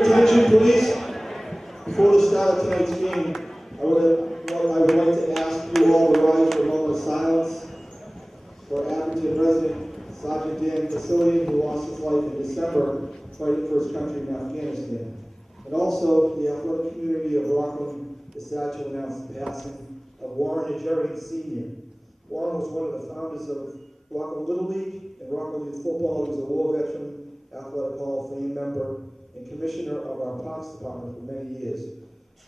your attention, please? Before the start of tonight's game, I would like to ask you all to rise for a moment of silence for Abington resident Sergeant Dan Vasilian, who lost his life in December fighting for his country in Afghanistan. And also, the athletic community of Rockland is sad to announce the passing of Warren Jerry Sr. Warren was one of the founders of Rockland Little League and Rockland Youth Football. He was a war veteran, Athletic Hall of Fame member, and commissioner of our Parks Department for many years.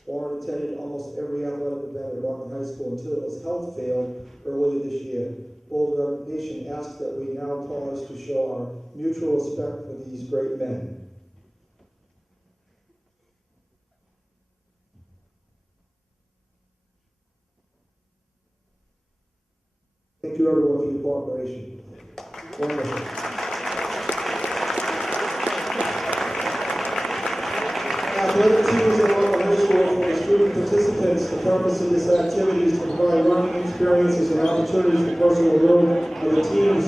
Warren attended almost every athletic event at Rockland High School until his health failed earlier this year. Bulldog Nation asks that we now pause to show our mutual respect for these great men. Thank you everyone for your cooperation. Wonderful. Athletic teams at Rockland High School for the student participants. The purpose of this activity is to provide learning experiences and opportunities for personal growth of the teams.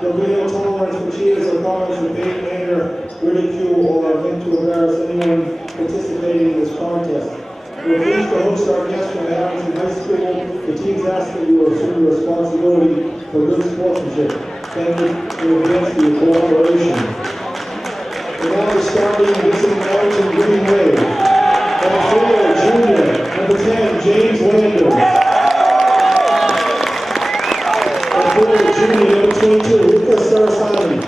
There'll be no tolerance for cheers or comments of debate, anger, ridicule, or meant to embarrass anyone participating in this contest. We're pleased to host our guests from Abington High School. The teams ask that you assume your responsibility for good sportsmanship. Thank you in advance for your cooperation. We're now starting visiting Abington Green Wave. Number 4, Junior. Number 10, James Landers. Number 4, Junior. Number 22, Lucas Sarasani.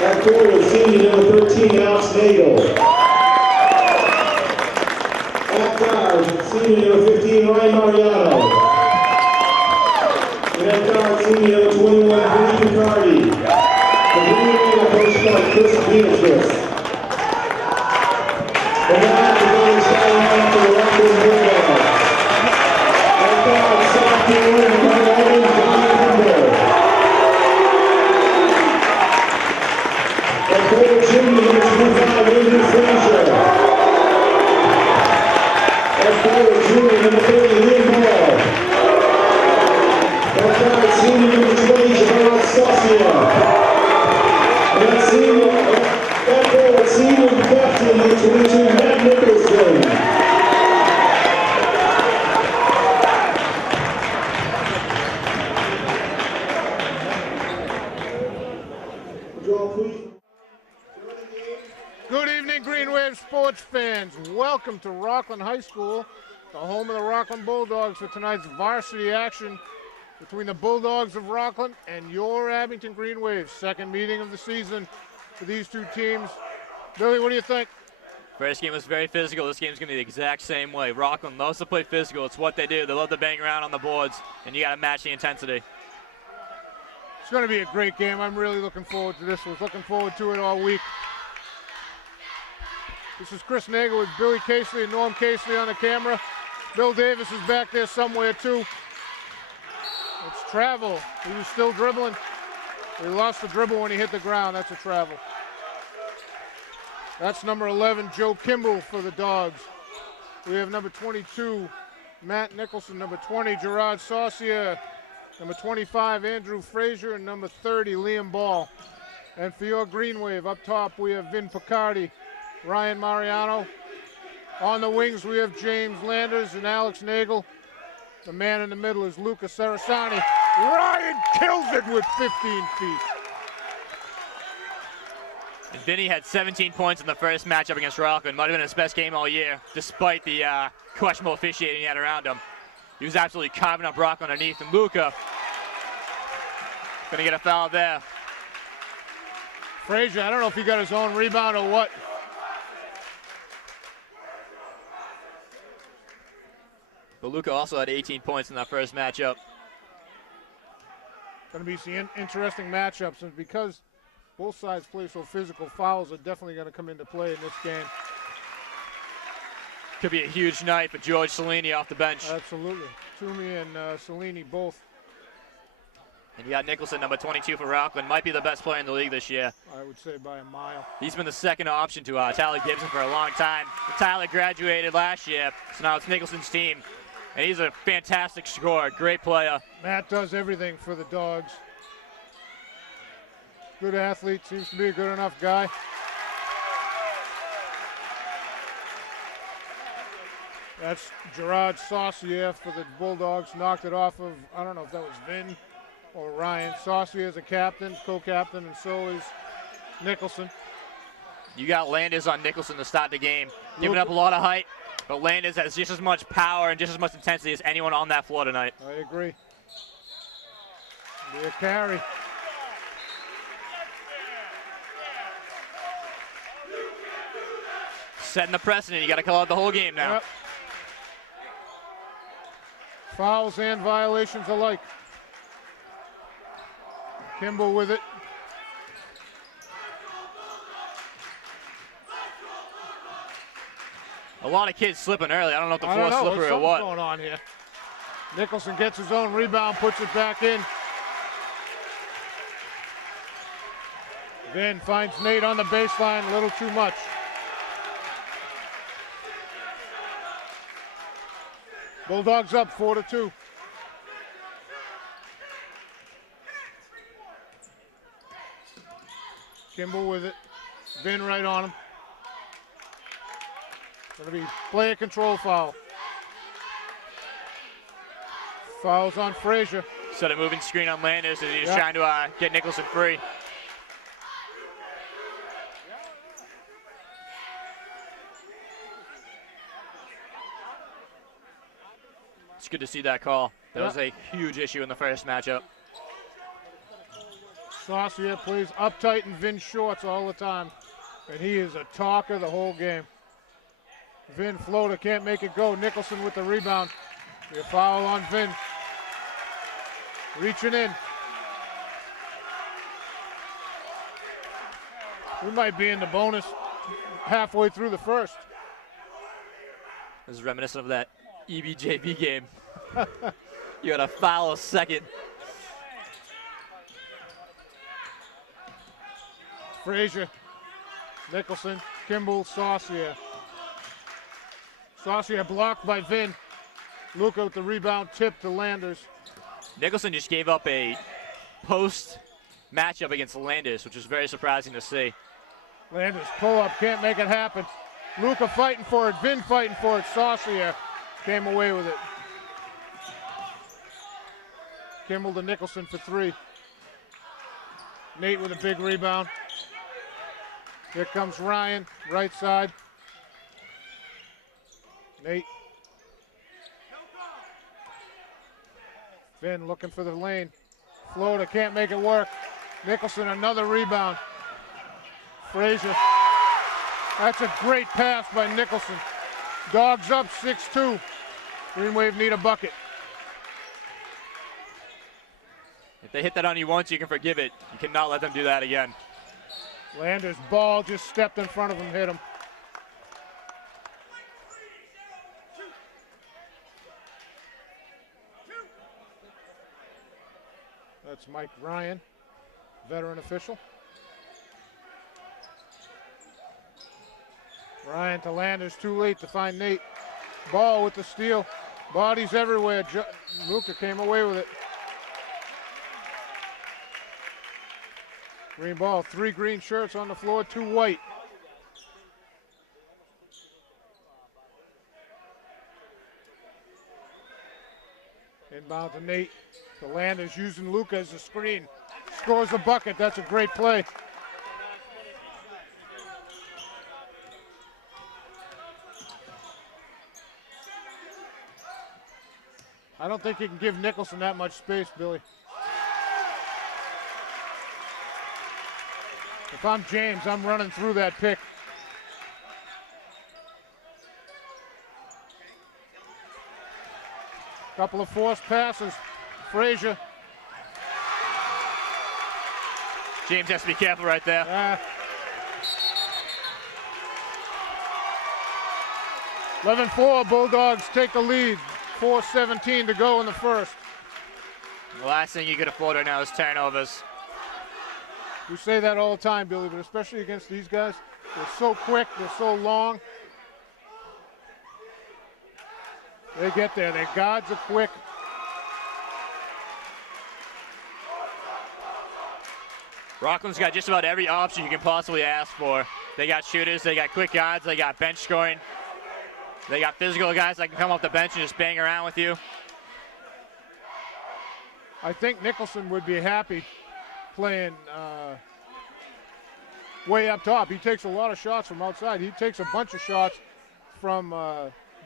That forward, Senior. Number 13, Alex Nagel. At guard, Senior. Number 15, Ryan Mariano. And at guard, Senior. Number 21, Vinny Picardi. The Green Wave coached by Chris Beatrice. And now the game is starting out for the Rockland Bulldogs. At guard, sophomore and number 11, John Campbell. At forward, junior, number 25, Andrew Frazier. At forward, junior, number 30, Liam Ball. At guard, senior, number 20, Gerard Saucier. That forward senior captain, number 22, Matt Nicholson. Would you all please? Good evening, Green Wave sports fans. Welcome to Rockland High School, the home of the Rockland Bulldogs, for tonight's varsity action between the Bulldogs of Rockland and your Abington Green Wave. Second meeting of the season for these two teams. Billy, what do you think? First game was very physical. This game's going to be the exact same way. Rockland loves to play physical. It's what they do. They love to bang around on the boards, and you got to match the intensity. It's going to be a great game. I'm really looking forward to this. I was looking forward to it all week. This is Chris Nagel with Billy Casely and Norm Casely on the camera. Bill Davis is back there somewhere too. It's travel. He was still dribbling. He lost the dribble when he hit the ground. That's a travel. That's number 11, Joe Kimball for the Dogs. We have number 22, Matt Nicholson. Number 20, Gerard Saucier. Number 25, Andrew Frazier. And number 30, Liam Ball. And for your Green Wave, up top, we have Vin Picardi, Ryan Mariano. On the wings, we have James Landers and Alex Nagel. The man in the middle is Lucas Sarasani. Ryan kills it with 15 feet. And Vinny had 17 points in the first matchup against Rockland. Might have been his best game all year, despite the questionable officiating he had around him. He was absolutely carving up Rockland underneath, and Luca gonna get a foul there. Frazier, I don't know if he got his own rebound or what. But Luca also had 18 points in that first matchup. Going to be some interesting matchups, and because both sides play so physical, fouls are definitely going to come into play in this game. Could be a huge night for George Cellini off the bench. Absolutely. Toomey and Cellini both. And you got Nicholson, number 22 for Rockland. Might be the best player in the league this year. I would say by a mile. He's been the second option to Tyler Gibson for a long time. Tyler graduated last year, so now it's Nicholson's team. And he's a fantastic scorer, great player. Matt does everything for the Dogs. Good athlete, seems to be a good enough guy. That's Gerard Saucier for the Bulldogs. Knocked it off of, I don't know if that was Vin or Ryan. Saucier is a captain, co-captain, and so is Nicholson. You got Landis on Nicholson to start the game. Giving up a lot of height, but Landis has just as much power and just as much intensity as anyone on that floor tonight. I agree. Be a carry. Setting the precedent. You got to call out the whole game now. Yep. Fouls and violations alike. Kimball with it. A lot of kids slipping early. I don't know if the floor's slippery or what. What's going on here? Nicholson gets his own rebound, puts it back in. Then finds Nate on the baseline, a little too much. Bulldogs up 4-2. Kimball with it. Vin right on him. Going to be player control foul. Fouls on Frazier. Set a moving screen on Landis as he's Yep. trying to get Nicholson free. It's good to see that call. That was a huge issue in the first matchup. Saucier plays uptight and Vin shorts all the time. And he is a talker the whole game. Vin floater, can't make it go. Nicholson with the rebound. A foul on Vin. Reaching in. We might be in the bonus halfway through the first. This is reminiscent of that EBJB game. You had a foul a second. Frazier, Nicholson, Kimball, Saucier. Saucier blocked by Vin. Luka with the rebound, tip to Landers. Nicholson just gave up a post matchup against Landis, which was very surprising to see. Landers pull up, can't make it happen. Luka fighting for it, Vin fighting for it. Saucier came away with it. Kimball to Nicholson for three. Nate with a big rebound. Here comes Ryan, right side. Nate. Vin looking for the lane. Floater, can't make it work. Nicholson, another rebound. Frazier. That's a great pass by Nicholson. Dogs up 6-2. Green Wave need a bucket. If they hit that on you once, you can forgive it. You cannot let them do that again. Landers' ball just stepped in front of him, hit him. That's Mike Ryan, veteran official. Ryan to Landers, too late to find Nate. Ball with the steal. Bodies everywhere. Luka came away with it. Green ball, 3 green shirts on the floor, 2 white. Inbound to Nate. The Landers using Luka as a screen. Scores a bucket, that's a great play. I don't think you can give Nicholson that much space, Billy. If I'm James, I'm running through that pick. Couple of forced passes. Frazier. James has to be careful right there. 11-4, Bulldogs take the lead. 4:17 to go in the first. The last thing you could afford right now is turnovers. We say that all the time, Billy, but especially against these guys. They're so quick, they're so long. They get there, their guards are quick. Rockland's got just about every option you can possibly ask for. They got shooters, they got quick guards, they got bench scoring. They got physical guys that can come off the bench and just bang around with you. I think Nicholson would be happy playing way up top. He takes a lot of shots from outside. He takes a bunch of shots from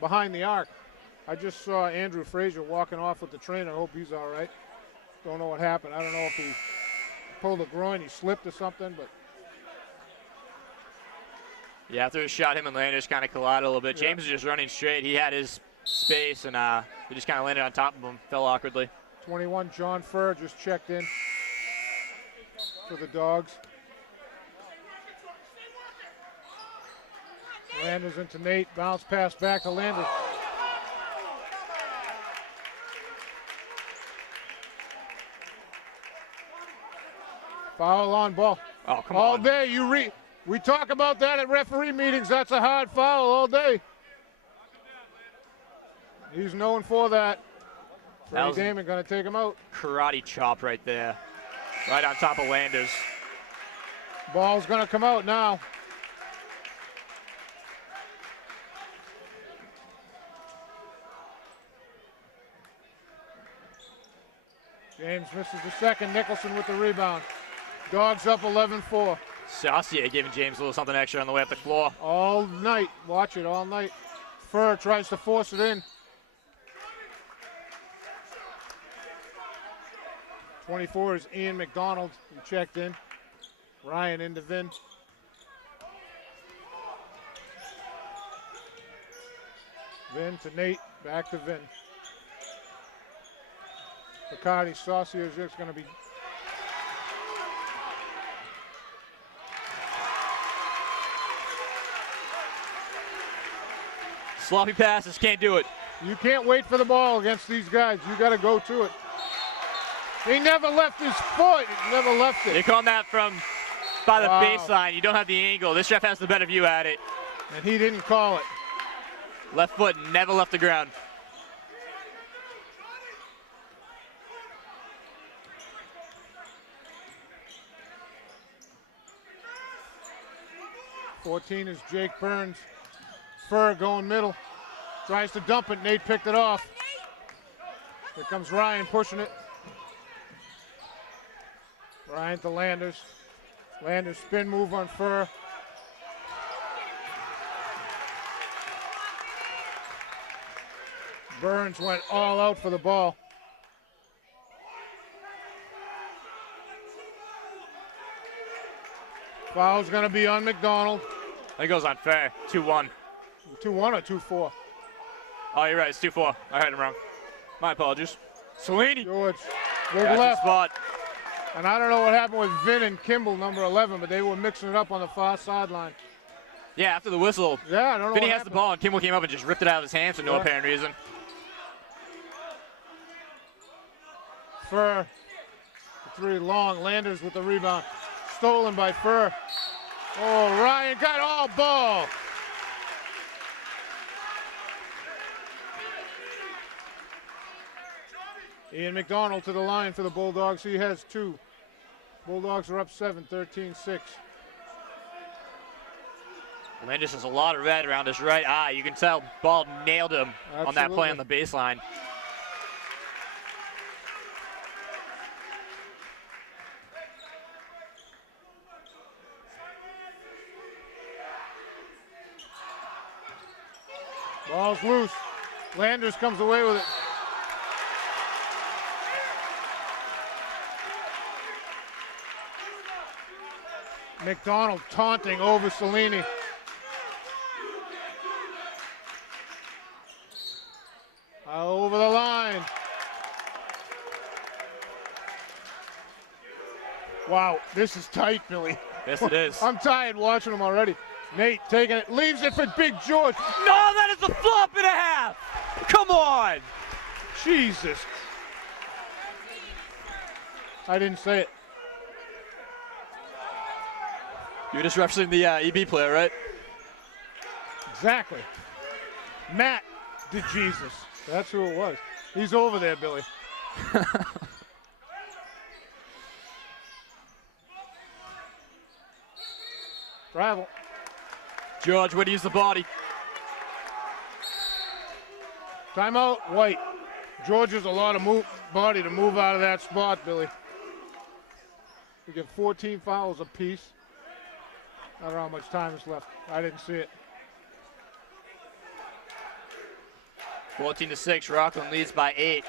behind the arc. I just saw Andrew Frazier walking off with the trainer. I hope he's all right. Don't know what happened. I don't know if he pulled a groin, he slipped or something, but. Yeah, after his shot, him and Landers kind of collided a little bit. James was just running straight. He had his space, and he just kind of landed on top of him, fell awkwardly. 21, John Furr just checked in for the Dogs. Landers into Nate, bounce pass back to Landers. Foul on ball. Oh, come all on. day, we talk about that at referee meetings. That's a hard foul all day. He's known for that. Freddie Damon going to take him out. Karate chop right there. Right on top of Landers. Ball's going to come out now. James misses the second. Nicholson with the rebound. Dogs up 11-4. Saucier giving James a little something extra on the way up the floor. All night. Watch it all night. Furr tries to force it in. 24 is Ian McDonald. He checked in. Ryan into Vin. Vin to Nate. Back to Vin. Bacardi, Saucier is just going to be. Sloppy passes, can't do it. You can't wait for the ball against these guys. You got to go to it. He never left his foot. He never left it. They call that from by the baseline. You don't have the angle. This ref has the better view at it. And he didn't call it. Left foot never left the ground. .14 is Jake Burns. Furr going middle. Tries to dump it. Nate picked it off. Here comes Ryan pushing it. Ryan to Landers. Landers spin move on Furr. Burns went all out for the ball. Foul's going to be on McDonald. That goes on fair. 2-1. 2-1 or 2-4? Oh, you're right. It's 2-4. I heard him wrong. My apologies. Salini. George. Big That's left. the spot. And I don't know what happened with Vin and Kimball, number 11, but they were mixing it up on the far sideline. Yeah, after the whistle. Yeah, I don't know. Vinny has the ball, and Kimball came up and just ripped it out of his hands for no apparent reason. Furr. 3 long. Landers with the rebound. Stolen by Furr. Oh, Ryan got all ball. Ian McDonald to the line for the Bulldogs. He has 2. Bulldogs are up 7, 13-6. Landis has a lot of red around his right eye. You can tell ball nailed him on that play on the baseline. Ball's loose. Landers comes away with it. McDonald taunting over Salini. Over the line. Wow, this is tight, Billy. Yes, it is. I'm tired watching them already. Nate taking it, leaves it for Big George. No, that is a flop and a half. Come on. Jesus. I didn't say it. You're just referencing the EB player, right? Exactly. Matt did Jesus. That's who it was. He's over there, Billy. George would use the body. Timeout, White. George has a lot of body to move out of that spot, Billy. We get 14 fouls apiece. I don't know how much time is left. I didn't see it. 14-6, Rockland leads by 8.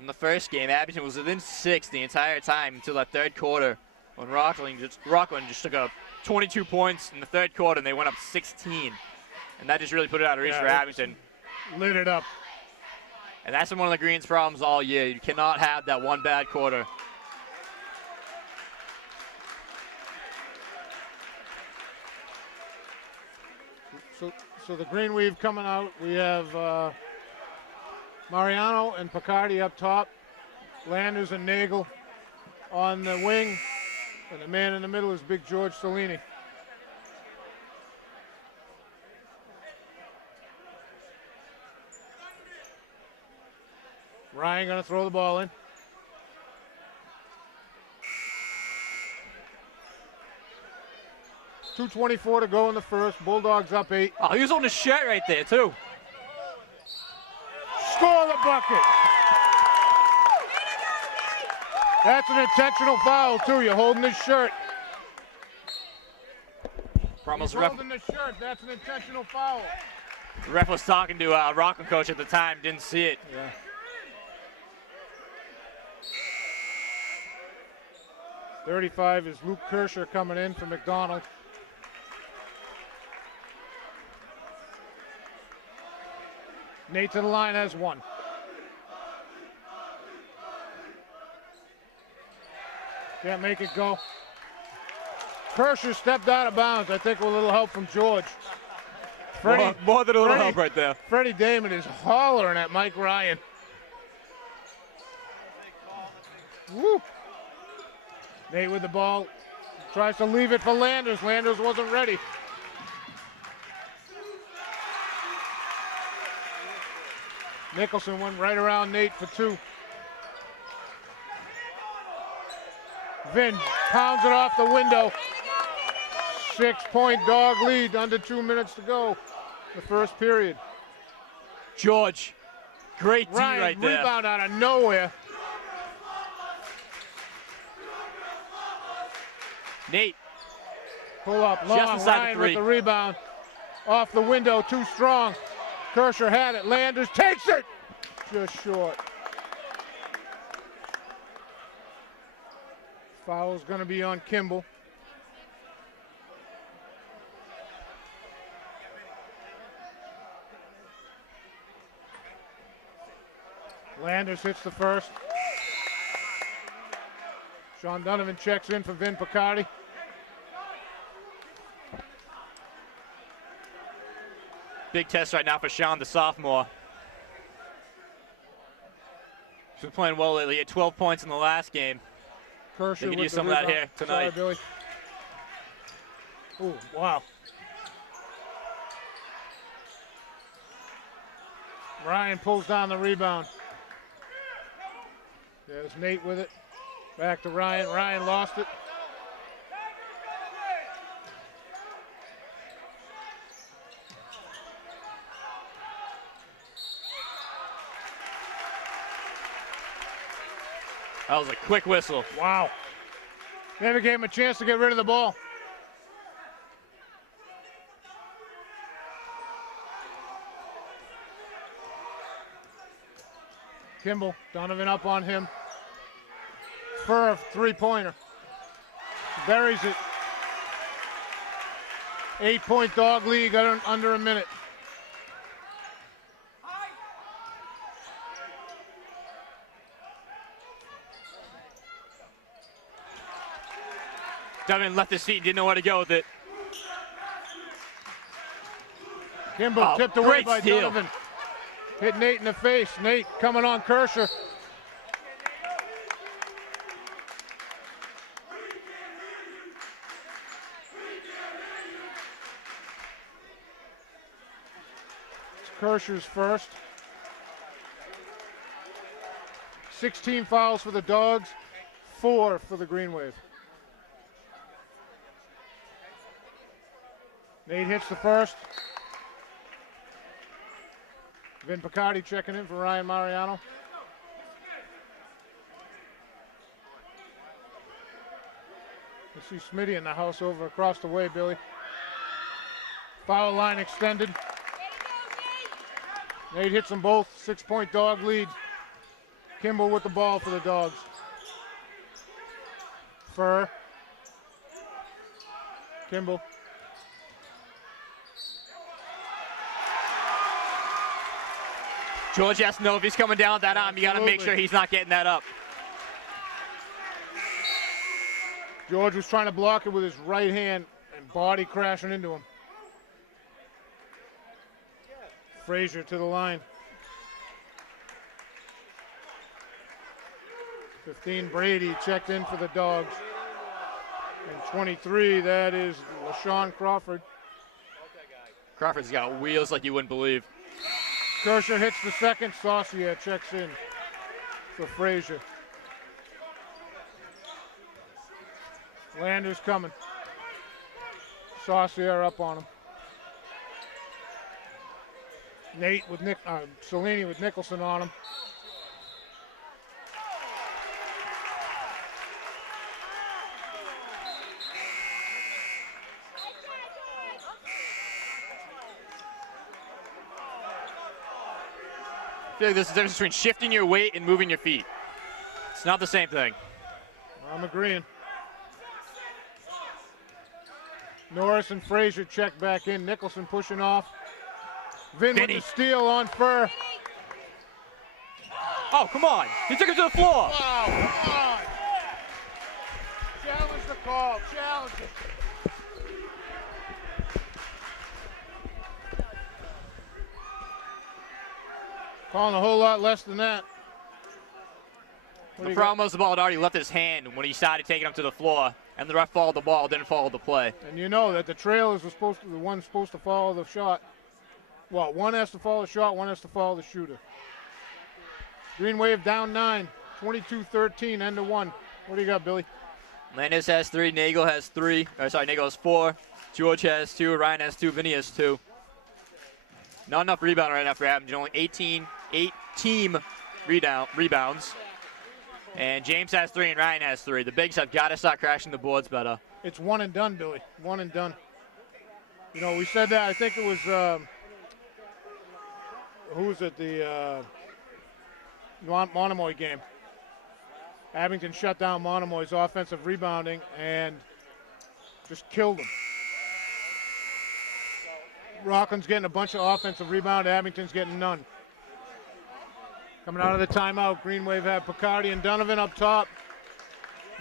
In the first game, Abington was within 6 the entire time until that third quarter, when Rockland just took up 22 points in the third quarter, and they went up 16. And that just really put it out of reach for Abington. Lit it up. And that's been one of the Green's problems all year. You cannot have that one bad quarter. So the Green Weave coming out. We have Mariano and Picardi up top. Landers and Nagel on the wing. And the man in the middle is Big George Cellini. Ryan going to throw the ball in. .224 to go in the first. Bulldogs up 8. Oh, he was on his shirt right there, too. Score the bucket. That's an intentional foul, too. You're holding his shirt. He's holding the shirt. That's an intentional foul. The ref was talking to Rockland coach at the time. Didn't see it. Yeah. .35 is Luke Kirscher coming in for McDonald. Nate to the line has 1. Can't make it go. Kirscher stepped out of bounds. I think with a little help from George. More than a little help right there. Freddie Damon is hollering at Mike Ryan. Woo! Nate with the ball. Tries to leave it for Landers. Landers wasn't ready. Nicholson went right around Nate for 2. Vin pounds it off the window. 6-point dog lead, under 2 minutes to go. The first period. George, great D right there. Rebound out of nowhere. Nate. Pull up, long, just inside Ryan the 3. with the rebound. Off the window, too strong. Kirscher had it, Landers takes it! Just short. Foul's gonna be on Kimball. Landers hits the first. Sean Donovan checks in for Vin Picardi. Big test right now for Sean, the sophomore. He's been playing well lately. He had 12 points in the last game. Kirscher They could with use the some of that rebound. here tonight. Sorry, Billy. Ooh, wow. Ryan pulls down the rebound. There's Nate with it. Back to Ryan. Ryan lost it. That was a quick whistle. Wow. Never gave him a chance to get rid of the ball. Kimball, Donovan up on him. For a three-pointer. Buries it. 8-point dog lead, got under a minute. Donovan left his seat, didn't know where to go with it. Kimball tipped away great by steal. Donovan. Hit Nate in the face. Nate coming on Kirscher. It's Kirscher's first. 16 fouls for the Dogs, 4 for the Green Wave. Nate hits the first. Vin Picardi checking in for Ryan Mariano. You see Smitty in the house over across the way, Billy. Foul line extended. Nate hits them both. 6-point dog lead. Kimball with the ball for the Dogs. Furr. Kimball. George has to know if he's coming down with that arm, you got to make sure he's not getting that up. George was trying to block it with his right hand and body crashing into him. Frazier to the line. 15, Brady checked in for the Dogs. And 23, that is LaShawn Crawford. Crawford's got wheels like you wouldn't believe. Kershaw hits the second. Saucier checks in for Frazier. Landers coming. Saucier up on him. Nate with Cellini with Nicholson on him. I feel like there's a difference between shifting your weight and moving your feet. It's not the same thing. I'm agreeing. Norris and Frazier check back in. Nicholson pushing off. Vin with the steal on Furr. Oh, come on. He took him to the floor. Wow, come on. Challenge the call. Challenge it. Calling a whole lot less than that. The problem was the ball had already left his hand when he started taking him to the floor, and the ref followed the ball, didn't follow the play. And you know that the trailers are the one supposed to follow the shot. Well, one has to follow the shot, one has to follow the shooter. Green Wave down 9, 22-13, end of 1. What do you got, Billy? Landis has 3, Nagel has 3. Nagel has 4. George has 2, Ryan has 2, Vinny has 2. Not enough rebound right now for Abington. Only 8 team rebounds. And James has 3 and Ryan has 3. The bigs have got to start crashing the boards better. It's one and done, Billy. One and done. You know, we said that. I think it was who was it? The Monomoy game. Abington shut down Monomoy's offensive rebounding and just killed them. Rockland's getting a bunch of offensive rebound. Abington's getting none. Coming out of the timeout, Green Wave have Picardi and Donovan up top.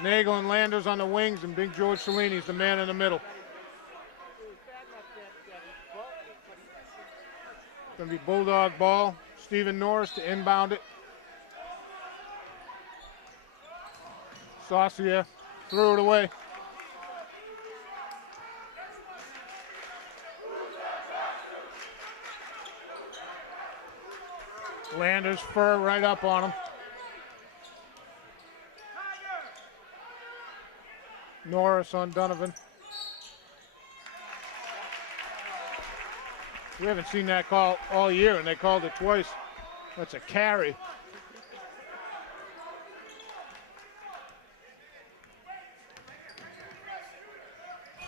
Nagel and Landers on the wings, and Big George Cellini's the man in the middle. Going to be Bulldog ball. Stephen Norris to inbound it. Saucier threw it away. Landers, Furr right up on him. Norris on Donovan. We haven't seen that call all year, and they called it twice. That's a carry.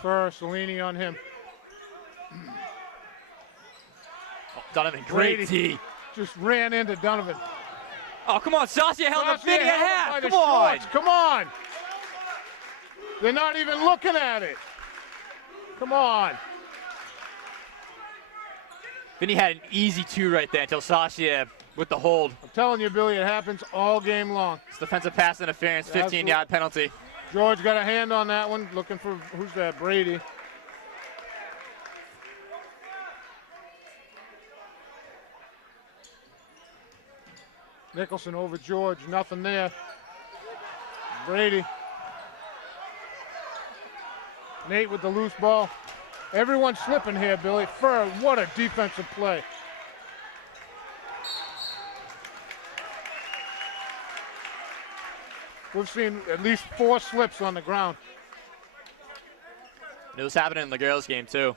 Furr, Cellini on him. Oh, Donovan, great D. Just ran into Donovan. Oh, come on, Saucier held the Vinny at half. Come on. Come on. They're not even looking at it. Come on. Vinny had an easy 2 right there until Saucier with the hold. I'm telling you, Billy, it happens all game long. It's defensive pass interference, 15-yard penalty. George got a hand on that one, looking for, who's that, Brady. Nicholson over George, nothing there. Brady. Nate with the loose ball. Everyone's slipping here, Billy. Furr, what a defensive play. We've seen at least 4 slips on the ground. It was happening in the girls' game, too.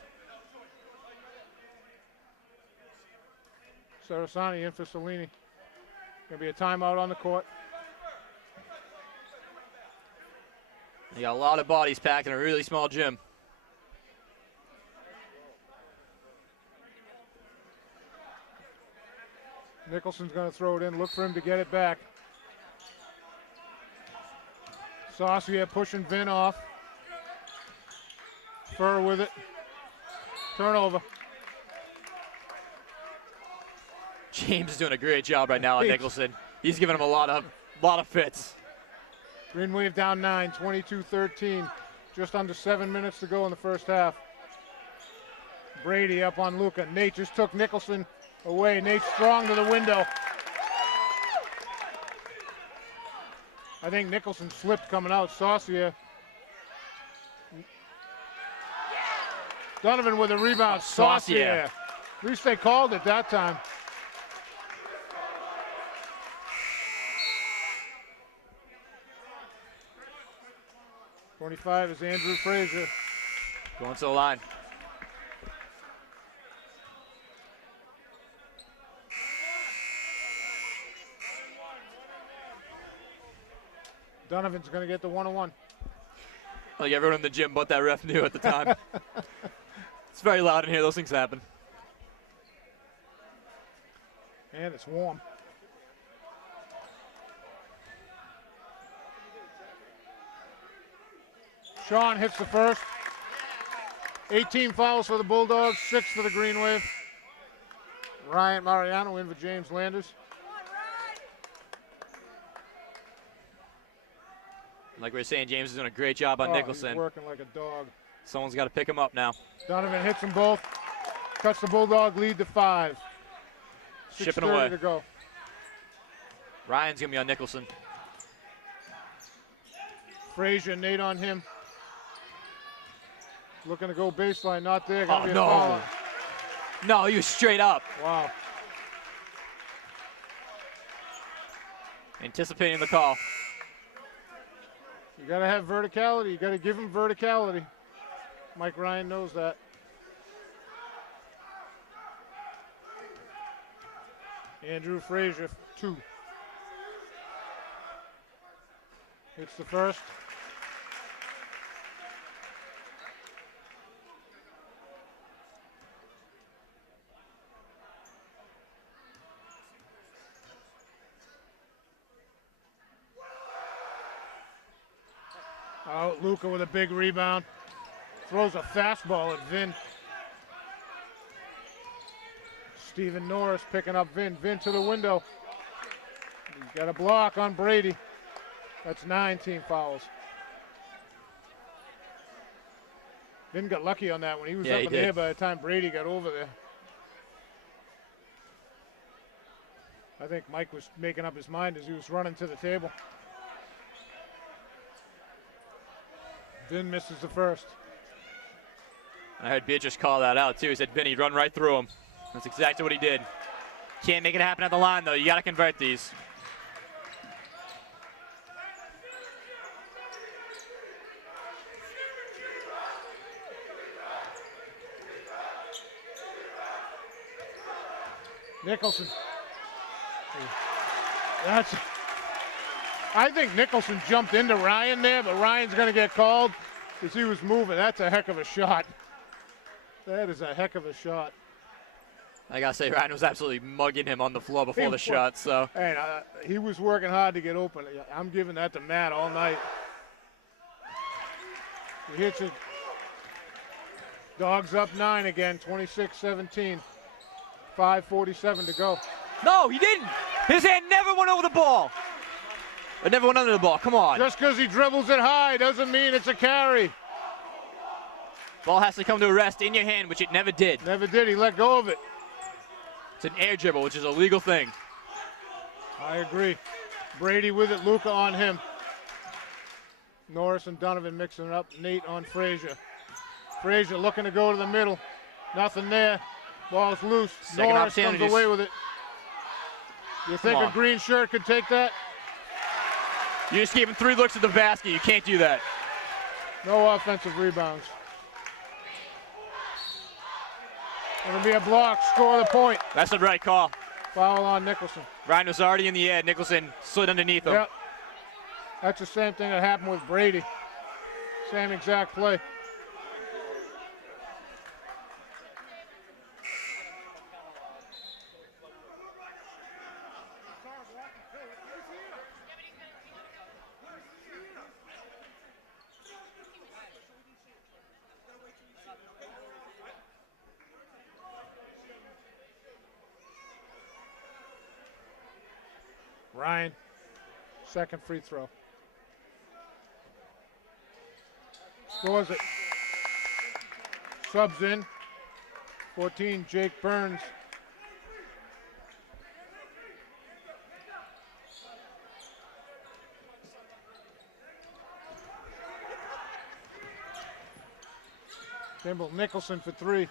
Sarasani in for Cellini. Gonna be a timeout on the court. You got a lot of bodies packed in a really small gym. Nicholson's gonna throw it in, look for him to get it back. Saucier pushing Vin off. Fur with it. Turnover. James is doing a great job right now on Nicholson. He's giving him a lot of fits. Green Wave down 9, 22-13. Just under 7 minutes to go in the first half. Brady up on Luca. Nate just took Nicholson away. Nate strong to the window. I think Nicholson slipped coming out. Saucier. Donovan with a rebound. Saucier. At least they called it that time. .25 is Andrew Frazier. Going to the line. Donovan's going to get the 1-on-1. Like everyone in the gym but that ref knew at the time. It's very loud in here. Those things happen. And it's warm. Sean hits the first. 18 fouls for the Bulldogs, 6 for the Green Wave. Ryan Mariano in for James Landers. Like we were saying, James is doing a great job on Nicholson. He's working like a dog. Someone's got to pick him up now. Donovan hits them both. Cuts the Bulldog lead to 5. Shipping away. To go. Ryan's going to be on Nicholson. Frazier, Nate on him. Looking to go baseline, not there. Oh, no. No, he was straight up. Wow. Anticipating the call. You got to have verticality. You got to give him verticality. Mike Ryan knows that. Andrew Frazier, 2. Hits the first. Out, Luca with a big rebound. Throws a fastball at Vin. Stephen Norris picking up Vin. Vin to the window. He's got a block on Brady. That's 9 team fouls. Vin got lucky on that one. He was up in the air by the time Brady got over there. I think Mike was making up his mind as he was running to the table. Vin misses the first. I heard Beatrice call that out too. He said, Vinny, run right through him. That's exactly what he did. Can't make it happen at the line though. You got to convert these. Nicholson. I think Nicholson jumped into Ryan there, but Ryan's going to get called because he was moving. That's a heck of a shot. That is a heck of a shot. I got to say, Ryan was absolutely mugging him on the floor before the shot. So. And he was working hard to get open. I'm giving that to Matt all night. He hits it. Dogs up 9 again, 26-17. 5:47 to go. No, he didn't. His hand never went over the ball. It never went under the ball. Come on. Just because he dribbles it high doesn't mean it's a carry. Ball has to come to a rest in your hand, which it never did. Never did. He let go of it. It's an air dribble, which is a legal thing. I agree. Brady with it. Luca on him. Norris and Donovan mixing it up. Nate on Frazier. Frazier looking to go to the middle. Nothing there. Ball's loose. Second Norris comes away with it. You think a green shirt could take that? You just gave him 3 looks at the basket. You can't do that. No offensive rebounds. It'll be a block. Score the point. That's the right call. Foul on Nicholson. Ryan was already in the air. Nicholson slid underneath him. Yep. That's the same thing that happened with Brady. Same exact play. Ryan, second free throw. Scores it. Subs in. 14, Jake Burns. Kimball Nicholson for three.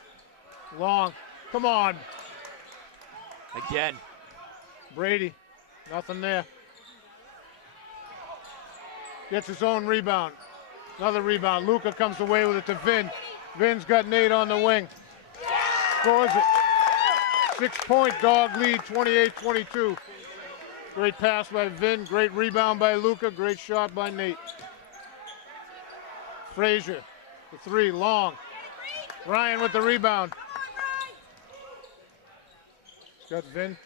Long. Come on. Again. Brady. Nothing there. Gets his own rebound. Another rebound. Luca comes away with it to Vin. Vin's got Nate on the wing. Scores it. 6-point dog lead, 28-22. Great pass by Vin. Great rebound by Luca. Great shot by Nate. Frazier, the three, long. Ryan with the rebound. He's got Vin.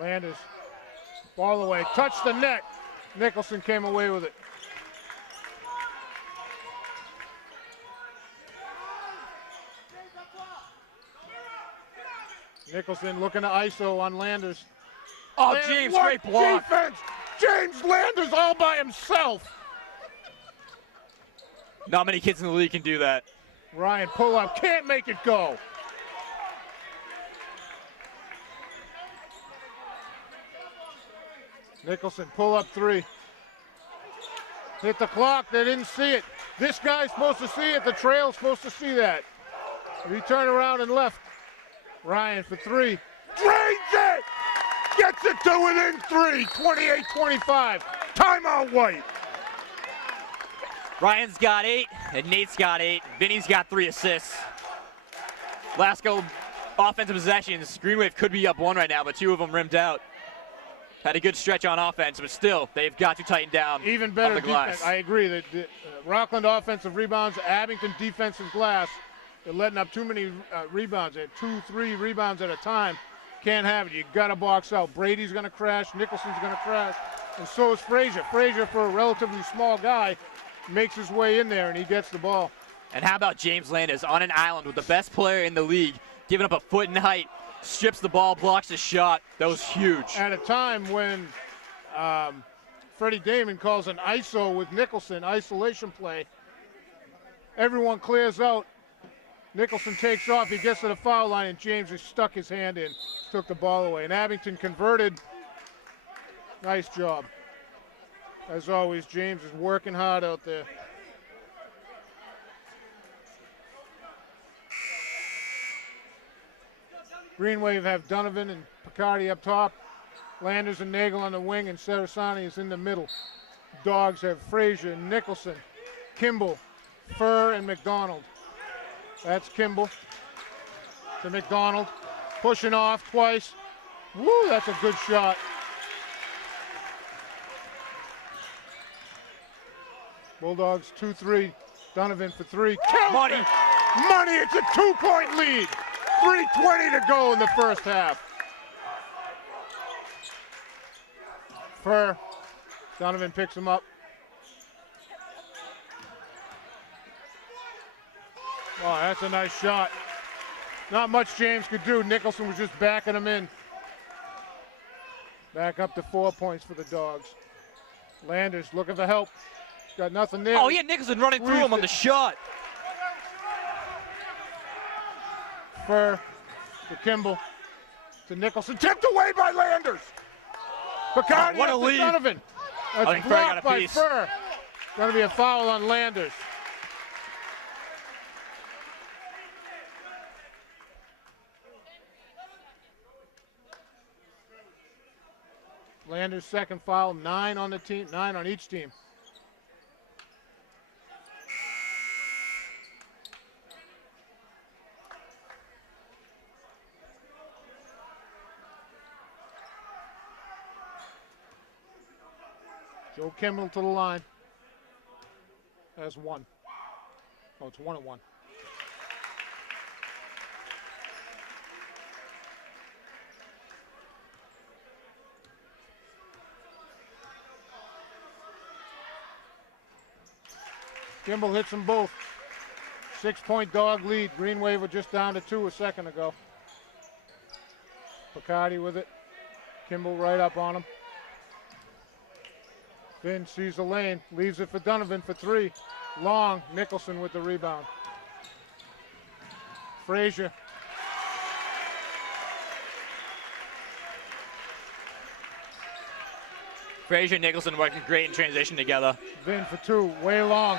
Landers, ball away, touched the net. Nicholson came away with it. Nicholson looking to ISO on Landers. Oh, James, great block. Defense! James Landers all by himself. Not many kids in the league can do that. Ryan pull up, can't make it go. Nicholson pull up three. Hit the clock, they didn't see it. This guy's supposed to see it, the trail's supposed to see that. He turned around and left. Ryan for three. Drains it! Gets it to within three, 28-25. Timeout White. Ryan's got 8, and Nate's got 8. Vinny's got 3 assists. Last go offensive possessions. Green Wave could be up 1 right now, but 2 of them rimmed out. Had a good stretch on offense, but still, they've got to tighten down. Even better on the glass. defense. I agree. The Rockland offensive rebounds, Abington defensive glass. They're letting up too many rebounds. They're 2-3 rebounds at a time. Can't have it. You got to box out. Brady's going to crash. Nicholson's going to crash. And so is Frazier. Frazier, for a relatively small guy, makes his way in there, and he gets the ball. And how about James Landers on an island with the best player in the league, giving up a foot in height, strips the ball, blocks the shot. That was huge. At a time when Freddie Damon calls an ISO with Nicholson, isolation play, everyone clears out. Nicholson takes off, he gets to the foul line, and James just stuck his hand in, took the ball away. And Abington converted. Nice job. As always, James is working hard out there. Green Wave have Donovan and Picardi up top. Landers and Nagel on the wing, and Sarasani is in the middle. Dogs have Frazier, Nicholson, Kimball, Furr, and McDonald. That's Kimball to McDonald. Pushing off twice. Woo, that's a good shot. Bulldogs 2-3. Donovan for three. Money. Money, it's a 2-point lead. 3:20 to go in the first half. Furr. Donovan picks him up. Oh, that's a nice shot. Not much James could do. Nicholson was just backing him in. Back up to 4 points for the Dogs. Landers looking for help. Got nothing there. Oh, yeah, Nicholson running through him on the shot. Furr to Kimball to Nicholson. Tipped away by Landers. Picardi what a to lead. Donovan. I That's think Furr got blocked a by piece. Furr. Going to be a foul on Landers. Landers' second foul, 9 on the team, 9 on each team. Joe Kimball to the line. That's 1. Oh, it's 1-1. Kimball hits them both. 6-point dog lead. Green Wave were just down to 2 a second ago. Picardi with it. Kimball right up on him. Finn sees the lane, leaves it for Donovan for 3. Long, Nicholson with the rebound. Frazier. Frazier and Nicholson working great in transition together. Vin for 2, way long.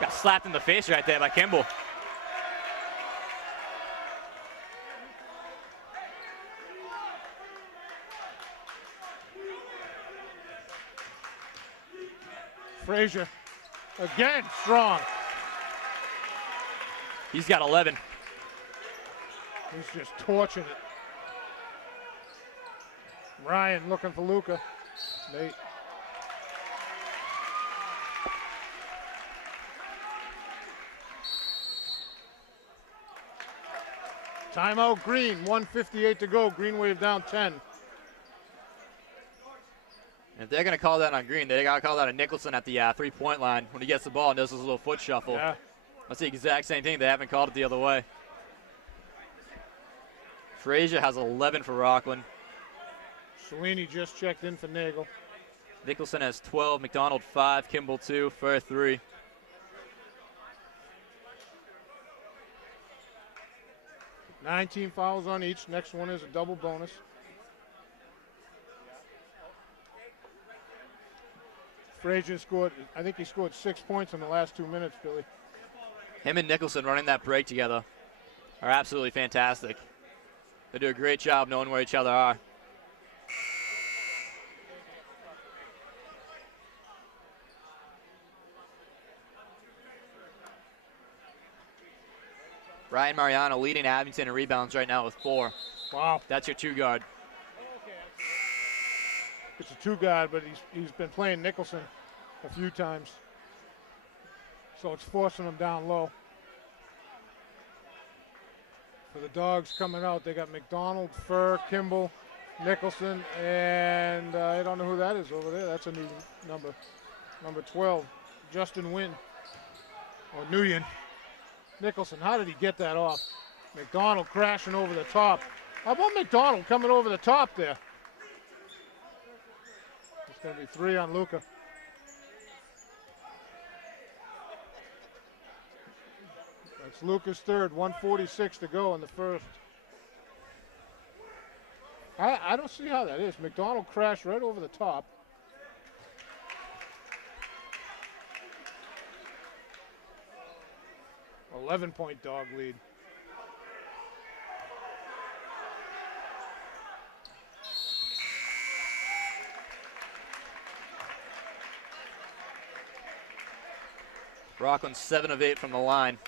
Got slapped in the face right there by Kimball. Frazier, again, strong. He's got 11. He's just torching it. Ryan looking for Luka. Nate. Timeout Green, 1:58 to go. Green Wave down 10. If they're going to call that on Green, they got to call that on Nicholson at the 3-point line when he gets the ball and does his little foot shuffle. Yeah. That's the exact same thing. They haven't called it the other way. Frazier has 11 for Rockland. Cellini just checked in for Nagel. Nicholson has 12, McDonald 5, Kimball 2, Fur 3. Nineteen fouls on each. Next one is a double bonus. Frazier scored, I think he scored 6 points in the last 2 minutes, Billy. Him and Nicholson running that break together are absolutely fantastic. They do a great job knowing where each other are. Ryan Mariano leading Abington in rebounds right now with 4. Wow. That's your 2 guard. It's a 2 guard, but he's been playing Nicholson a few times. So it's forcing him down low. For the Dogs coming out, they got McDonald, Fur, Kimball, Nicholson, and I don't know who that is over there. That's a new number. Number 12, Justin Wynn, or Nguyen. Nicholson, how did he get that off? McDonald crashing over the top. How about McDonald coming over the top there? It's going to be 3 on Luka. That's Luka's third, 1:46 to go in the first. I don't see how that is. McDonald crashed right over the top. .11 dog lead. Rockland 7 of 8 from the line.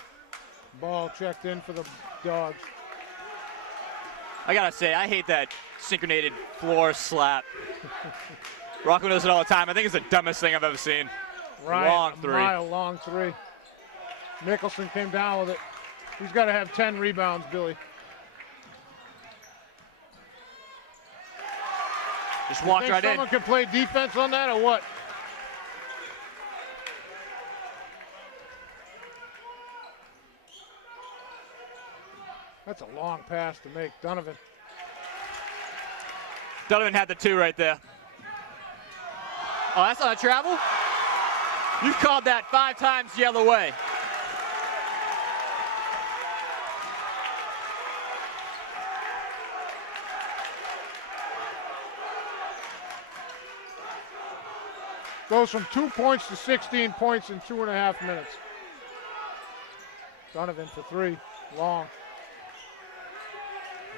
Ball checked in for the Dogs. I gotta say, I hate that synchronated floor slap. Rockland does it all the time. I think it's the dumbest thing I've ever seen. Right, long 3. Mile long 3. Nicholson came down with it. He's got to have 10 rebounds, Billy. Just walked right in. Someone can play defense on that or what? That's a long pass to make. Donovan. Donovan had the 2 right there. Oh, that's not a travel? You've called that 5 times the other way. Goes from 2 points to 16 points in 2.5 minutes. Donovan for 3, long.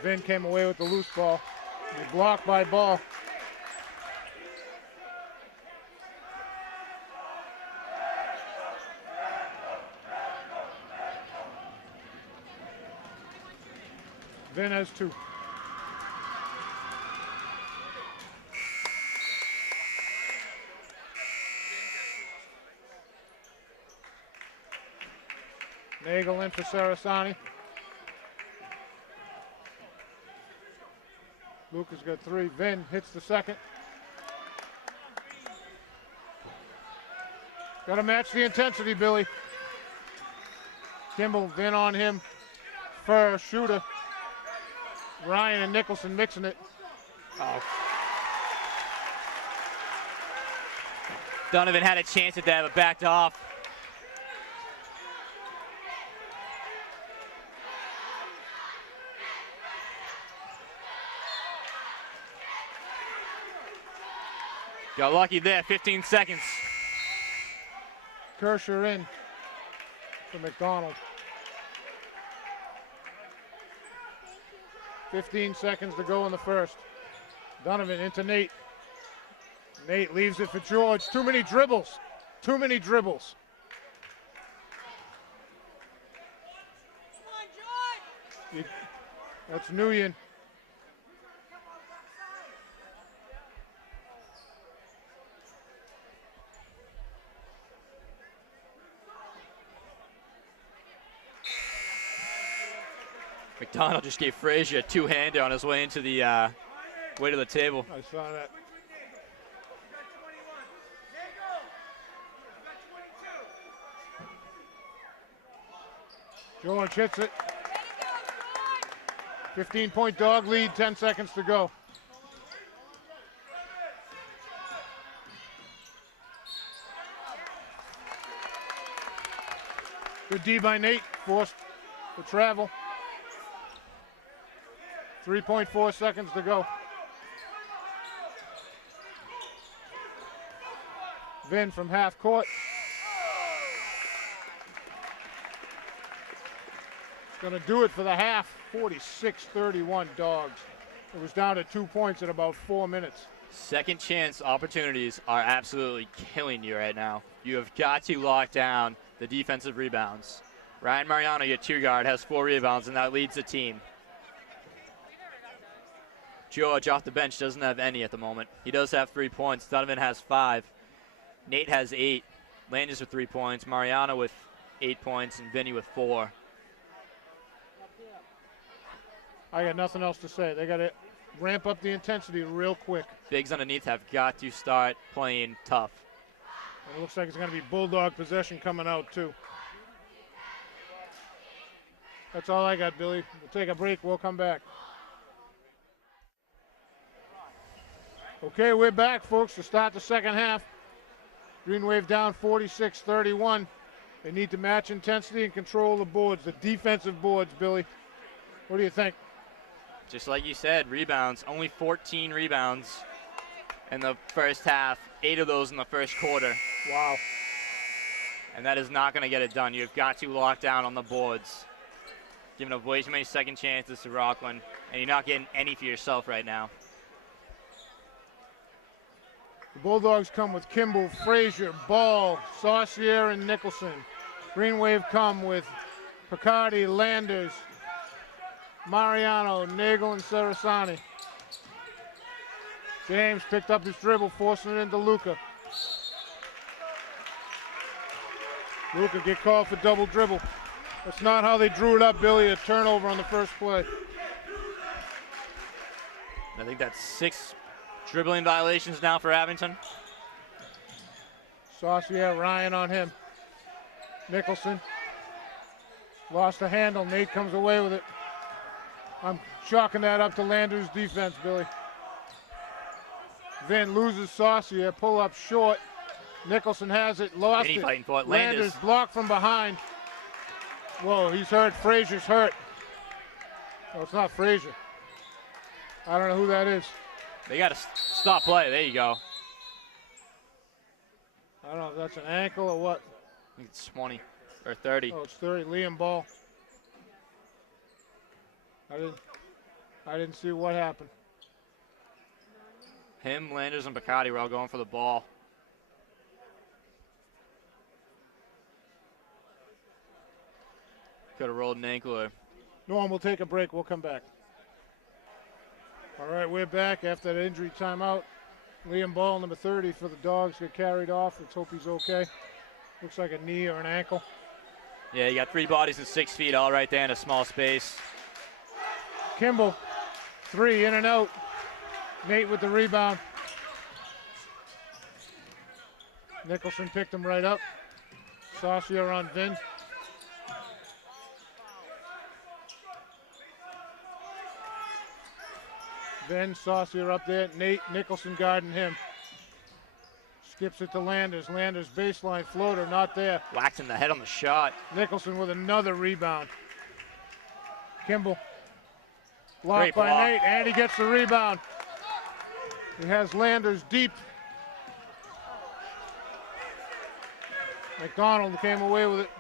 Vin came away with the loose ball. He blocked by Ball. Vin has 2. Nagel in for Sarasani. Luca's got 3. Vin hits the second. Got to match the intensity, Billy. Kimball, Vin on him. Fur, shooter. Ryan and Nicholson mixing it. Oh. Donovan had a chance at that, but backed off. Got lucky there, 15 seconds. Kirscher in for McDonald. 15 seconds to go in the first. Donovan into Nate. Nate leaves it for George. Too many dribbles. Too many dribbles. That's Nguyen. McDonald just gave Frazier a two-hander on his way into the way to the table. I saw that. George hits it. 15-point dog lead, 10 seconds to go. Good D by Nate, forced the travel. 3.4 seconds to go. Vin from half court. It's going to do it for the half. 46-31 Dogs. It was down to 2 points in about 4 minutes. Second chance opportunities are absolutely killing you right now. You have got to lock down the defensive rebounds. Ryan Mariano, your 2 guard, has 4 rebounds, and that leads the team. George off the bench doesn't have any at the moment. He does have 3 points. Donovan has 5. Nate has 8. Landis with 3 points. Mariano with 8 points, and Vinny with 4. I got nothing else to say. They got to ramp up the intensity real quick. Bigs underneath have got to start playing tough. And it looks like it's going to be Bulldog possession coming out, too. That's all I got, Billy. We'll take a break. We'll come back. Okay, we're back, folks, to start the second half. Green Wave down 46-31. They need to match intensity and control the boards, the defensive boards, Billy. What do you think? Just like you said, rebounds. Only 14 rebounds in the first half. 8 of those in the first quarter. Wow. And that is not going to get it done. You've got to lock down on the boards. Giving up way too many second chances to Rockland, and you're not getting any for yourself right now. The Bulldogs come with Kimball, Frazier, Ball, Saucier, and Nicholson. Green Wave come with Picardi, Landers, Mariano, Nagel, and Sarasani. James picked up his dribble, forcing it into Luca. Luca get called for double dribble. That's not how they drew it up, Billy. A turnover on the first play. I think that's 6 dribbling violations now for Abington. Saucier, Ryan on him. Nicholson lost a handle. Nate comes away with it. I'm chalking that up to Landers' defense, Billy. Vin loses Saucier, pull up short. Nicholson has it, lost it. Fighting for it. Landers blocked from behind. Whoa, he's hurt. Frazier's hurt. Oh, it's not Frazier. I don't know who that is. They got to stop play. There you go. I don't know if that's an ankle or what. I think it's 20 or 30. Oh, it's 30. Liam Ball. I didn't see what happened. Him, Landers, and Picardi were all going for the ball. Could have rolled an ankle or... Norm, we'll take a break. We'll come back. All right, we're back after that injury timeout. Liam Ball, number 30 for the Dogs, got carried off. Let's hope he's okay. Looks like a knee or an ankle. Yeah, you got 3 bodies and 6 feet all right there in a small space. Kimball, 3 in and out. Nate with the rebound. Nicholson picked him right up. Saucier on Vin. Vin, Saucier up there. Nate, Nicholson guarding him. Skips it to Landers. Landers baseline floater, not there. Whacked in the head on the shot. Nicholson with another rebound. Kimball. Blocked Great by block. Nate, and he gets the rebound. He has Landers deep. McDonald came away with it.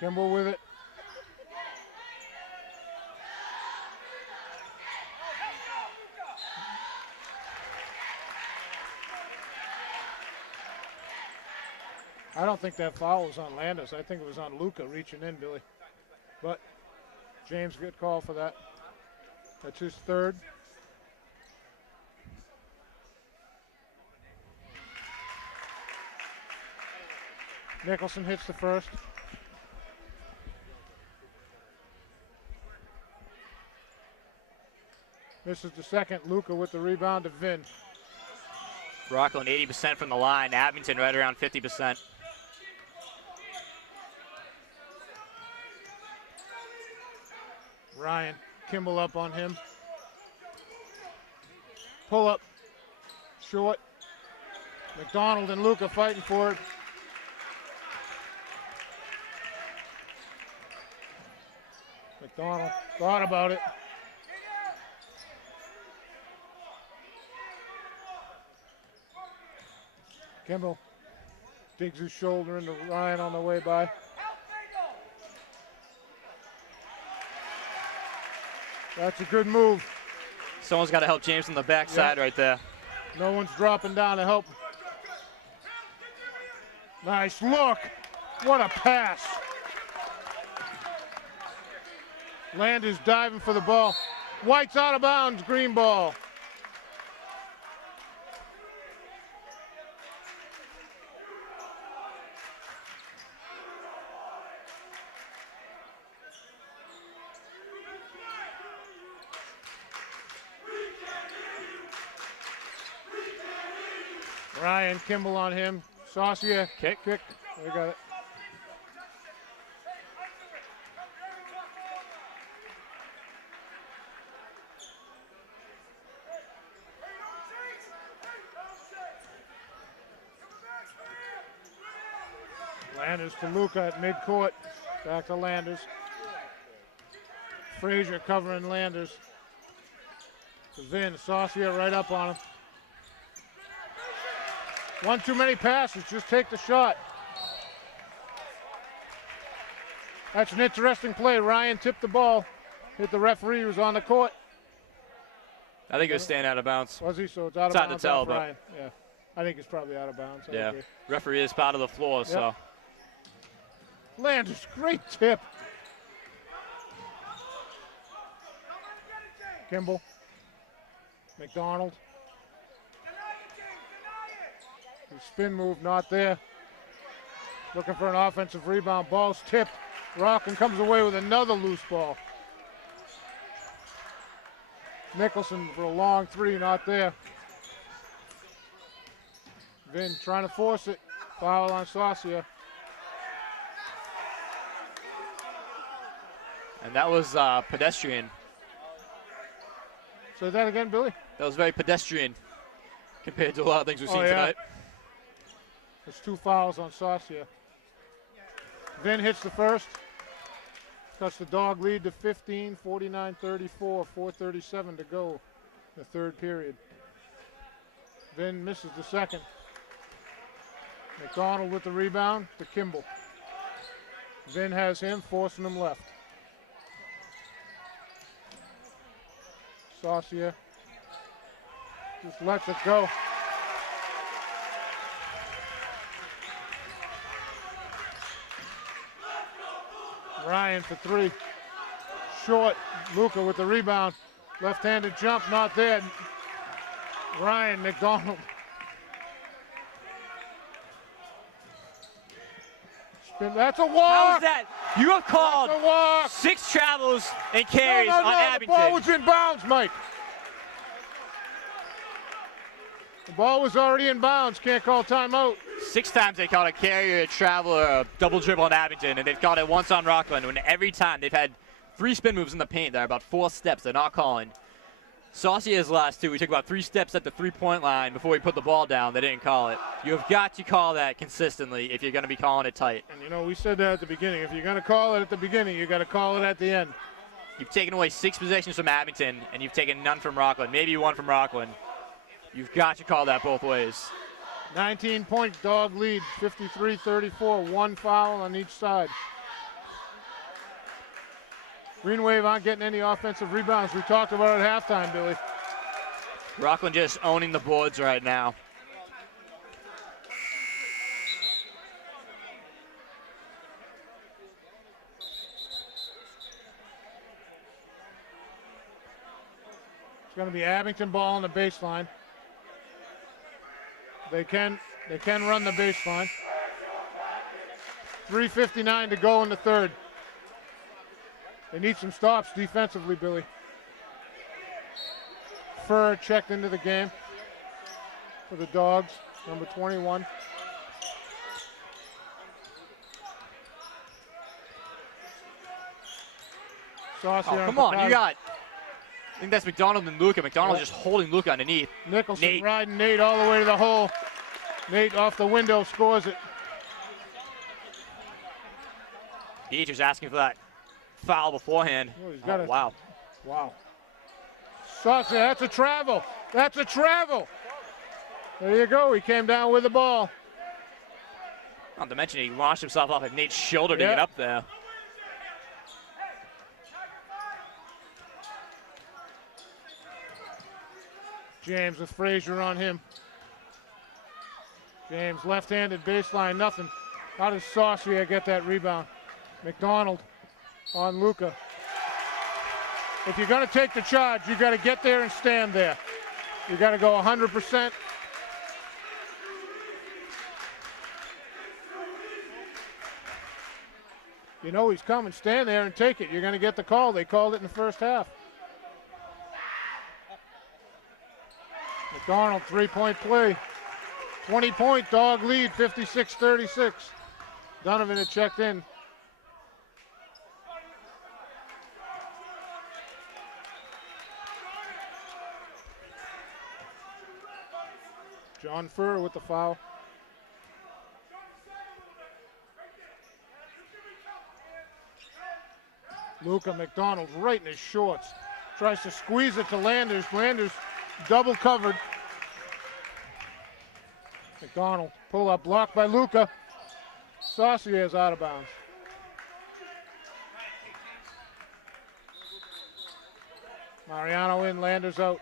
Kimball with it. I don't think that foul was on Landers. I think it was on Luca reaching in, Billy. But James good call for that. That's his third. Nicholson hits the first. Misses the second. Luca with the rebound to Vin. Rockland 80% from the line. Abington right around 50%. Ryan, Kimball up on him. Pull up. Short. McDonald and Luca fighting for it. McDonald thought about it. Kimball digs his shoulder into Ryan on the way by. That's a good move. Someone's got to help James on the backside right there. No one's dropping down to help. Nice look. What a pass. Landers diving for the ball. White's out of bounds, green ball. Ryan, Kimball on him. Saucier, kick. They got it. Landers to Luca at midcourt. Back to Landers. Frazier covering Landers. To Vin, Saucier right up on him. One too many passes, just take the shot. That's an interesting play. Ryan tipped the ball, hit the referee who was on the court. I think it was staying out of bounds. Was he? So it's out of It's hard bounds to tell, off but Ryan. Yeah, I think it's probably out of bounds. I agree. Referee is part of the floor, so. Landers, great tip. Kimball. McDonald. The spin move not there. Looking for an offensive rebound. Ball's tipped. Rockland comes away with another loose ball. Nicholson for a long three, not there. Vin trying to force it. Foul on Saucier. And that was pedestrian. Say that again, Billy. That was very pedestrian compared to a lot of things we've seen tonight. There's 2 fouls on Saucier. Vin hits the first. Cuts the dog lead to 15, 49-34, 4:37 to go in the third period. Vin misses the second. McDonald with the rebound to Kimball. Vin has him, forcing him left. Saucier just lets it go. Ryan for 3. Short. Luca with the rebound. Left-handed jump, not there. Ryan, McDonald. That's a walk. How is that? You have called That's a walk. 6 travels and carries No, on the Abington. ball was in bounds, Mike. The ball was already in bounds. Can't call timeout. 6 times they called a carrier, a traveler, a double dribble on Abington, and they've called it once on Rockland. When every time they've had 3 spin moves in the paint, they're about 4 steps. They're not calling. Saucier's last 2, we took about 3 steps at the 3-point line before we put the ball down. They didn't call it. You have got to call that consistently if you're going to be calling it tight. And, you know, we said that at the beginning. If you're going to call it at the beginning, you got to call it at the end. You've taken away 6 possessions from Abington, and you've taken none from Rockland. Maybe 1 from Rockland. You've got to call that both ways. 19-point dog lead, 53-34. 1 foul on each side. Green Wave aren't getting any offensive rebounds. We talked about it at halftime, Billy. Rockland just owning the boards right now. It's going to be Abington ball on the baseline. They can run the baseline. 3:59 to go in the third. They need some stops defensively, Billy. Furr checked into the game for the Dogs, number 21. Saucier Come on, you got, I think that's McDonald and Luca. McDonald's just holding Luca underneath. Nicholson Nate. riding Nate all the way to the hole. Nate off the window scores it. Dietrich's asking for that foul beforehand. Oh, he's got wow. Wow. Saucier, that's a travel. That's a travel. There you go. He came down with the ball. Not to mention he launched himself off of Nate's shoulder to Yep. get up there. James with Frazier on him. James left-handed baseline, nothing. How does Saucier get that rebound? McDonald on Luca. If you're going to take the charge, you got to get there and stand there. You got to go 100%. You know he's coming. Stand there and take it. You're going to get the call. They called it in the first half. McDonald, 3-point play. 20-point dog lead, 56-36. Donovan had checked in. John Furr with the foul. Luca McDonald right in his shorts. Tries to squeeze it to Landers. Landers double covered. McDonald pull up, blocked by Luca. Saucier is out of bounds. Mariano in, Landers out.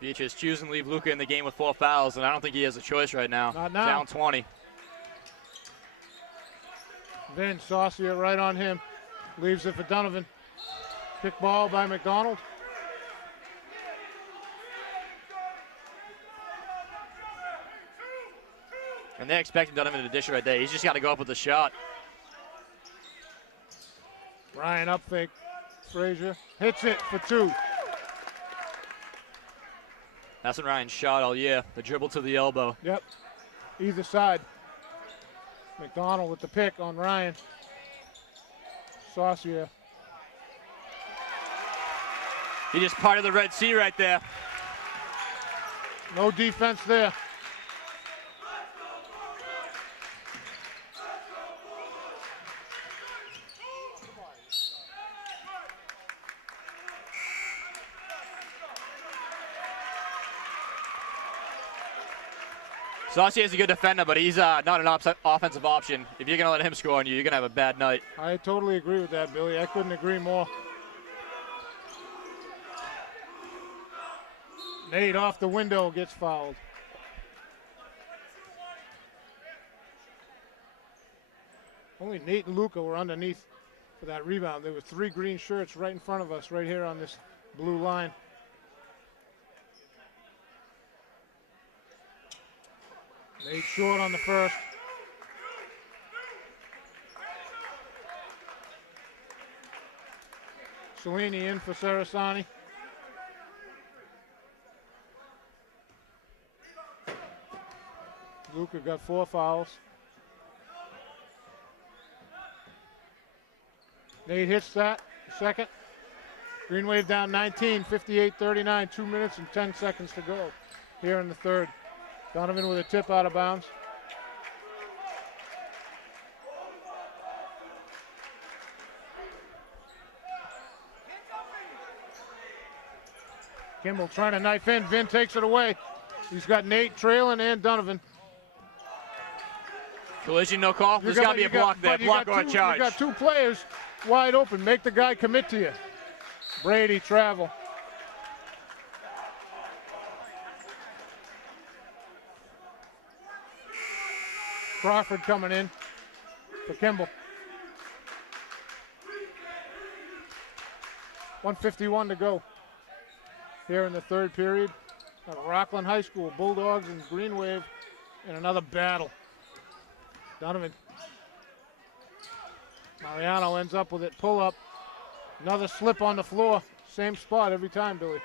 Beatrice choosing to leave Luca in the game with 4 fouls, and I don't think he has a choice right now. Not now. Down 20. Then Saucier right on him. Leaves it for Donovan. Pick ball by McDonald. And they're expecting Donovan to dish it right there. He's just got to go up with the shot. Ryan up fake. Frazier hits it for 2. That's what Ryan shot all year. The dribble to the elbow. Yep. Either side. McDonald with the pick on Ryan. Saucier. He just parted the Red Sea right there. No defense there. Saucier is a good defender, but he's not an offensive option. If you're going to let him score on you, you're going to have a bad night. I totally agree with that, Billy. I couldn't agree more. Nate off the window gets fouled. Only Nate and Luca were underneath for that rebound. There were 3 green shirts right in front of us, right here on this blue line. Nate short on the first. Cellini in for Sarasani. Luca got 4 fouls. Nate hits that, second. Green Wave down 19, 58-39, 2 minutes and 10 seconds to go here in the third. Donovan with a tip out of bounds. Kimball trying to knife in. Vin takes it away. He's got Nate trailing and Donovan. Collision, no call. There's got to be a block there. Block or a charge. You got 2 players wide open. Make the guy commit to you. Brady travel. Crawford coming in for Kimball. 1:51 to go here in the third period. Rockland High School, Bulldogs and Green Wave in another battle. Donovan. Mariano ends up with it. Pull up. Another slip on the floor. Same spot every time, Billy.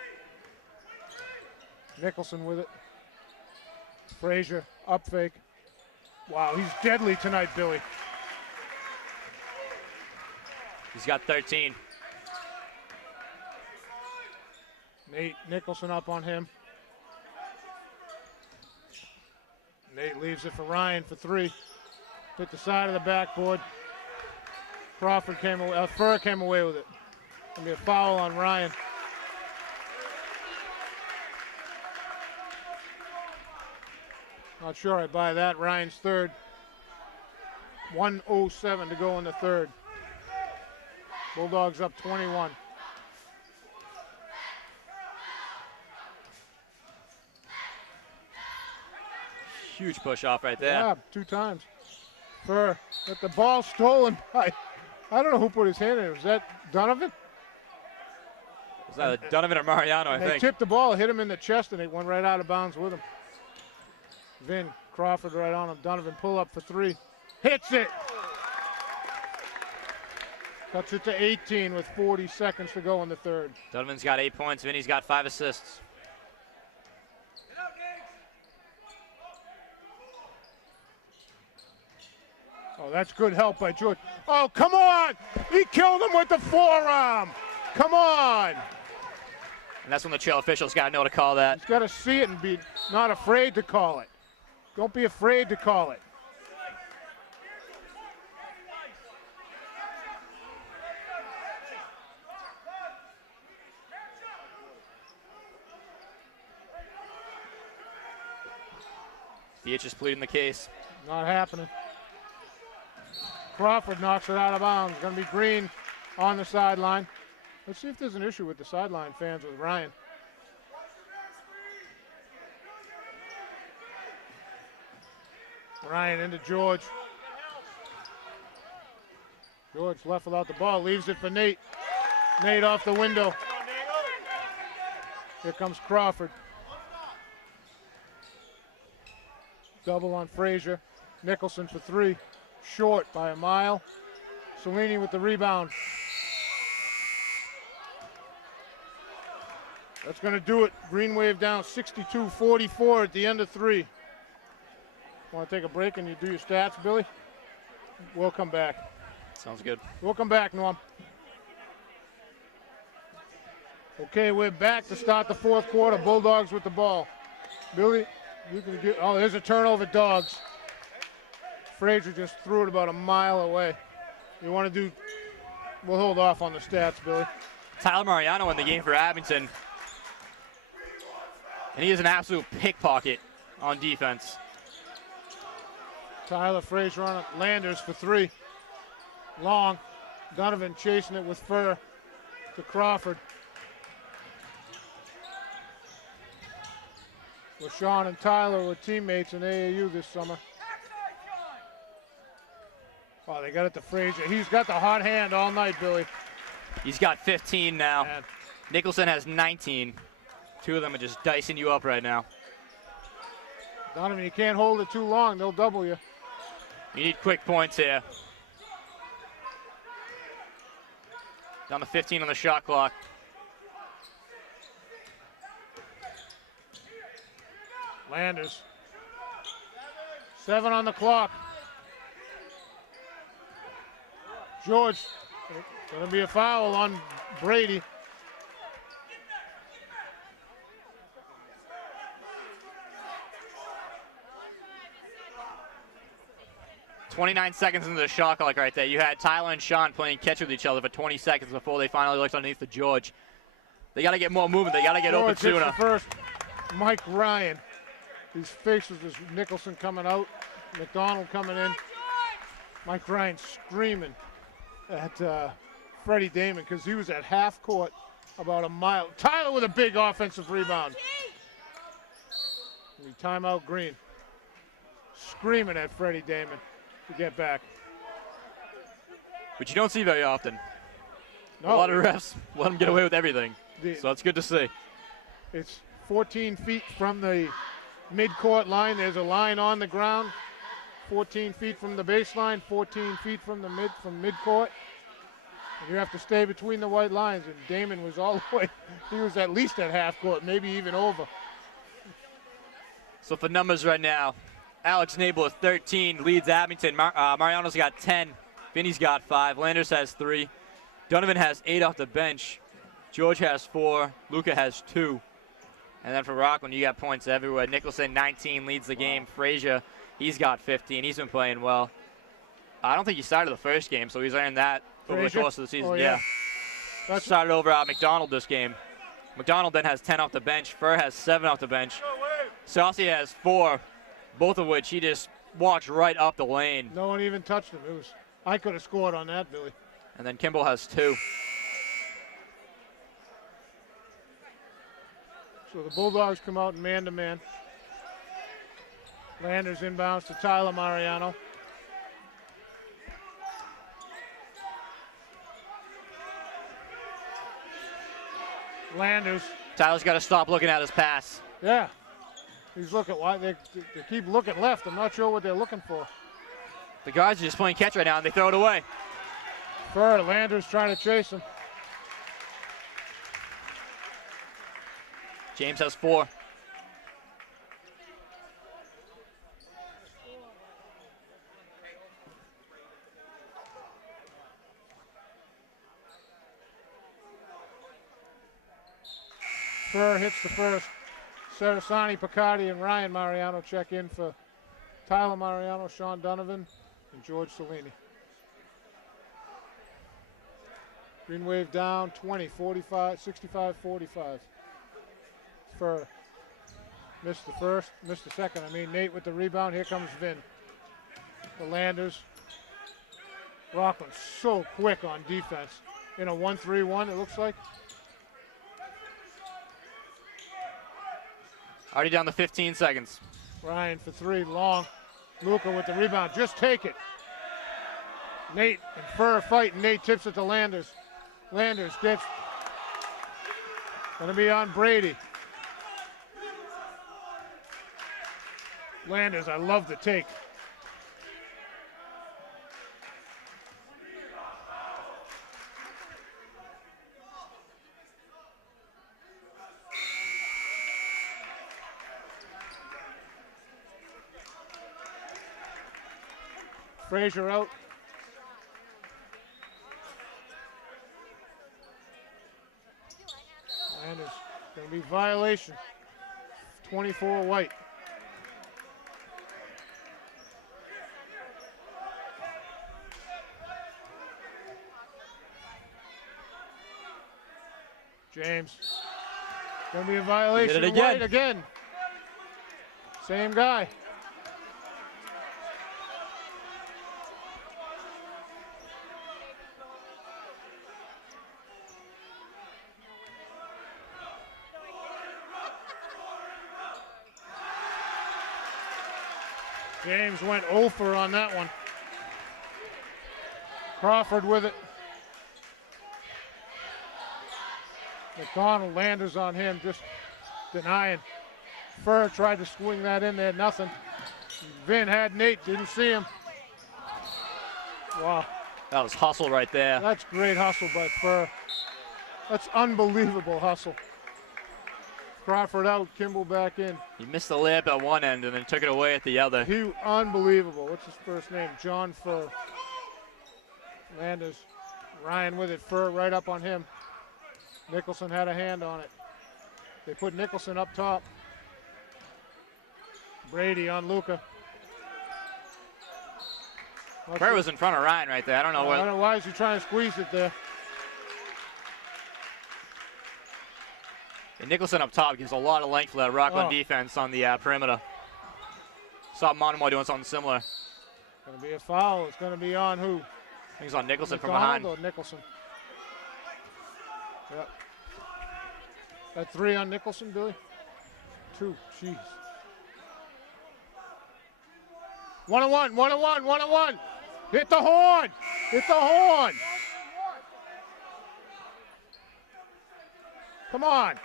Nicholson with it. Frazier, up fake. Wow, he's deadly tonight, Billy. He's got 13. Nate Nicholson up on him. Nate leaves it for Ryan for 3. Hit the side of the backboard. Crawford came away, Furr came away with it. Gonna be a foul on Ryan. Not sure I buy that. Ryan's third. 1:07 to go in the third. Bulldogs up 21. Huge push off right there. Yeah, 2 times. Furr got the ball stolen by, I don't know who put his hand in it. Was that Donovan? Was that Donovan or Mariano, I They think? tipped the ball, hit him in the chest, and it went right out of bounds with him. Vin, Crawford right on him. Donovan pull up for 3. Hits it! Cuts it to 18 with 40 seconds to go in the third. Donovan's got 8 points. Vinny's got 5 assists. Oh, that's good help by George. Oh, come on! He killed him with the forearm! Come on! And that's when the trail officials got to know to call that. He's got to see it and be not afraid to call it. Don't be afraid to call it. Theach is pleading the case. Not happening. Crawford knocks it out of bounds. Going to be Green on the sideline. Let's see if there's an issue with the sideline fans with Ryan. Ryan into George. George left without the ball, leaves it for Nate. Nate off the window. Here comes Crawford. Double on Frazier. Nicholson for 3. Short by a mile. Cellini with the rebound. That's going to do it. Green Wave down 62-44 at the end of 3. Want to take a break and you do your stats, Billy? We'll come back. Sounds good. We'll come back, Norm. Okay, we're back to start the fourth quarter. Bulldogs with the ball. Billy, you can get, oh, there's a turnover, Dogs. Frazier just threw it about a mile away. You want to do, we'll hold off on the stats, Billy. Tyler Mariano in the game for Abington. And he is an absolute pickpocket on defense. Tyler Frazier on it. Landers for 3. Long. Donovan chasing it with Furr to Crawford. LaShawn and Tyler were teammates in AAU this summer. Oh, they got it to Frazier. He's got the hot hand all night, Billy. He's got 15 now. Man. Nicholson has 19. 2 of them are just dicing you up right now. Donovan, you can't hold it too long. They'll double you. You need quick points here. Down to 15 on the shot clock. Landers. 7 on the clock. George, going to be a foul on Brady. .29 seconds into the shot clock right there. You had Tyler and Sean playing catch with each other for 20 seconds before they finally looked underneath the George. They got to get more movement. They got to get open sooner. The first, Mike Ryan. His face was just Nicholson coming out, McDonald coming in. Mike Ryan screaming at Freddie Damon because he was at half court about a mile. Tyler with a big offensive rebound. Timeout Green. Screaming at Freddie Damon to get back. Which you don't see very often. No. A lot of refs let them get away with everything. So it's good to see. It's 14 feet from the mid-court line. There's a line on the ground. 14 feet from the baseline, 14 feet from mid-court. And you have to stay between the white lines. And Damon was all the way. He was at least at half court, maybe even over. So for numbers right now, Alex Nabel with 13 leads Abington. Mariano's got 10. Vinny's got 5. Landers has 3. Donovan has 8 off the bench. George has 4. Luca has 2. And then for Rockland, you got points everywhere. Nicholson, 19, leads the game. Frazier, he's got 15. He's been playing well. I don't think he started the first game, so he's earned that over the course of the season. Oh, yeah. Started over McDonald this game. McDonald then has 10 off the bench. Furr has 7 off the bench. Saucy has 4, both of which he just walked right up the lane. No one even touched him. I could have scored on that, Billy. And then Kimball has 2. So the Bulldogs come out man-to-man. Landers inbounds to Tyler Mariano. Landers. Tyler's got to stop looking at his pass. Yeah. He's looking. Why they keep looking left. I'm not sure what they're looking for. The guards are just playing catch right now, and they throw it away. Furr, Landers trying to chase him. James has 4. Furr hits the first. Sarasani, Picardi, and Ryan Mariano check in for Tyler Mariano, Sean Donovan, and George Cellini. Green wave down 20, 45, 65, 45. Furr missed the first, missed the second. Nate with the rebound. Here comes Vin. The Landers. Rockland so quick on defense. In a 1-3-1, it looks like. Already down to 15 seconds. Ryan for 3, long. Luca with the rebound, just take it. Nate and Furr fighting. Nate tips it to Landers. Landers gets, gonna be on Brady. Landers, I love the take. Frazier out. And it's going to be violation. 24 white. James. Going to be a violation. Did it again. White again. Same guy. James went 0 for on that one. Crawford with it. McDonald, Landers on him, just denying. Furr tried to swing that in there, nothing. Vin had Nate, didn't see him. Wow. That was hustle right there. That's great hustle by Furr. That's unbelievable hustle. Crawford out, Kimball back in. He missed the layup at one end and then took it away at the other. Unbelievable. What's his first name? John Furr. Landers. Ryan with it. Furr right up on him. Nicholson had a hand on it. They put Nicholson up top. Brady on Luca. Furr was in front of Ryan right there. I don't know why is he trying to squeeze it there. And Nicholson up top gives a lot of length for that Rockland defense on the perimeter. Saw Monomoy doing something similar. It's going to be a foul. It's going to be on who? I think it's on Nicholson from behind. Or Nicholson. Yep. That 3 on Nicholson, Billy? 2. Jeez. 1-on-1, 1-on-1, 1-on-1. Hit the horn. Hit the horn. Come on.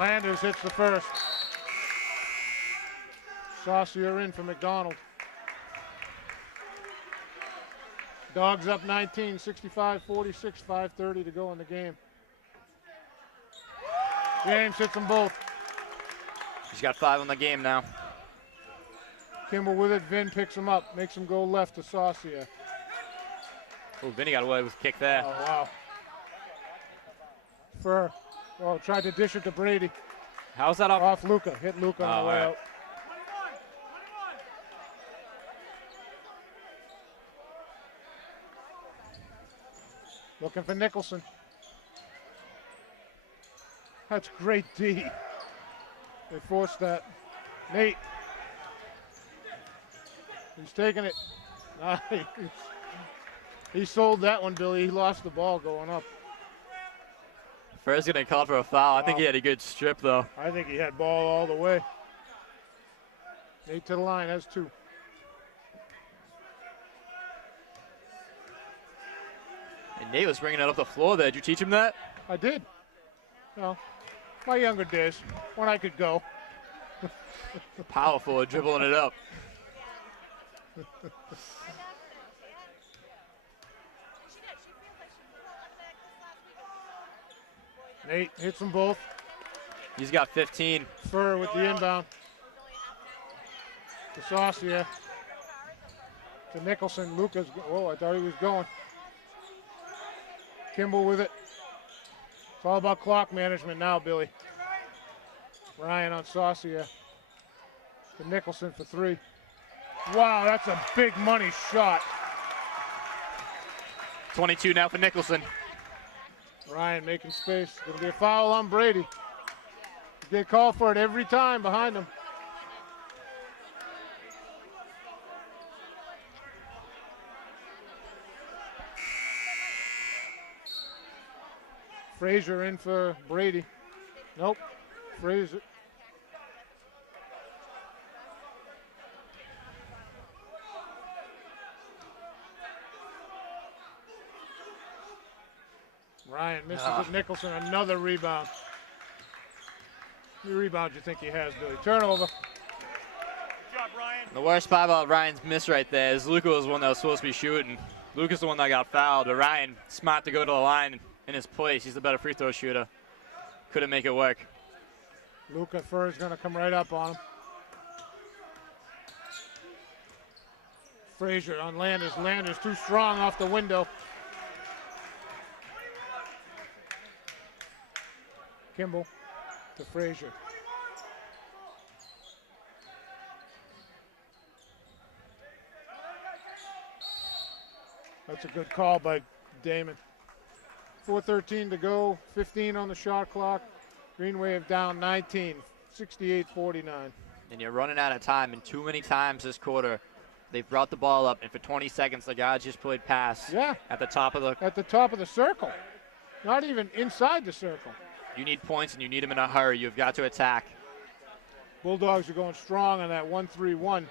Landers hits the first. Saucier in for McDonald. Dogs up 19, 65-46, 5:30 to go in the game. James hits them both. He's got 5 on the game now. Kimball with it. Vin picks him up, makes him go left to Saucier. Oh, Vinny got away with a kick there. Oh, wow. Furr. Oh, tried to dish it to Brady. How's that off? Off Luca. Hit Luca on the way out. Looking for Nicholson. That's great D. They forced that. Nate. He's taking it. Nice. He sold that one, Billy. He lost the ball going up. Furr's getting called for a foul. I think he had a good strip, though. I think he had ball all the way. Nate to the line, has 2. And Nate was bringing it up the floor there. Did you teach him that? I did. No, my younger days, when I could go. Powerful at dribbling it up. Nate hits them both. He's got 15. Furr with the inbound. To Saucier. To Nicholson. Lucas. Oh, I thought he was going. Kimball with it. It's all about clock management now, Billy. Ryan on Saucier. To Nicholson for 3. Wow, that's a big money shot. 22 now for Nicholson. Ryan making space. Going to be a foul on Brady. They call for it every time behind him. Frazier in for Brady. Nope. Frazier. Ryan misses it. Nicholson, another rebound. How many rebounds you think he has, Billy? Turnover. Good job, Ryan. The worst part about Ryan's miss right there is Luca was the one that was supposed to be shooting. Luca's the one that got fouled, but Ryan, smart to go to the line in his place. He's the better free throw shooter. Couldn't make it work. Luca Furr is going to come right up on him. Frazier on Landers. Landers too strong off the window. Kimball to Frazier. That's a good call by Damon. 4:13 to go, 15 on the shot clock. Green Wave down 19, 68-49. And you're running out of time, and too many times this quarter, they've brought the ball up, and for 20 seconds, the guys just played pass. Yeah. At the top of the circle. Not even inside the circle. You need points, and you need them in a hurry. You've got to attack. Bulldogs are going strong on that 1-3-1, and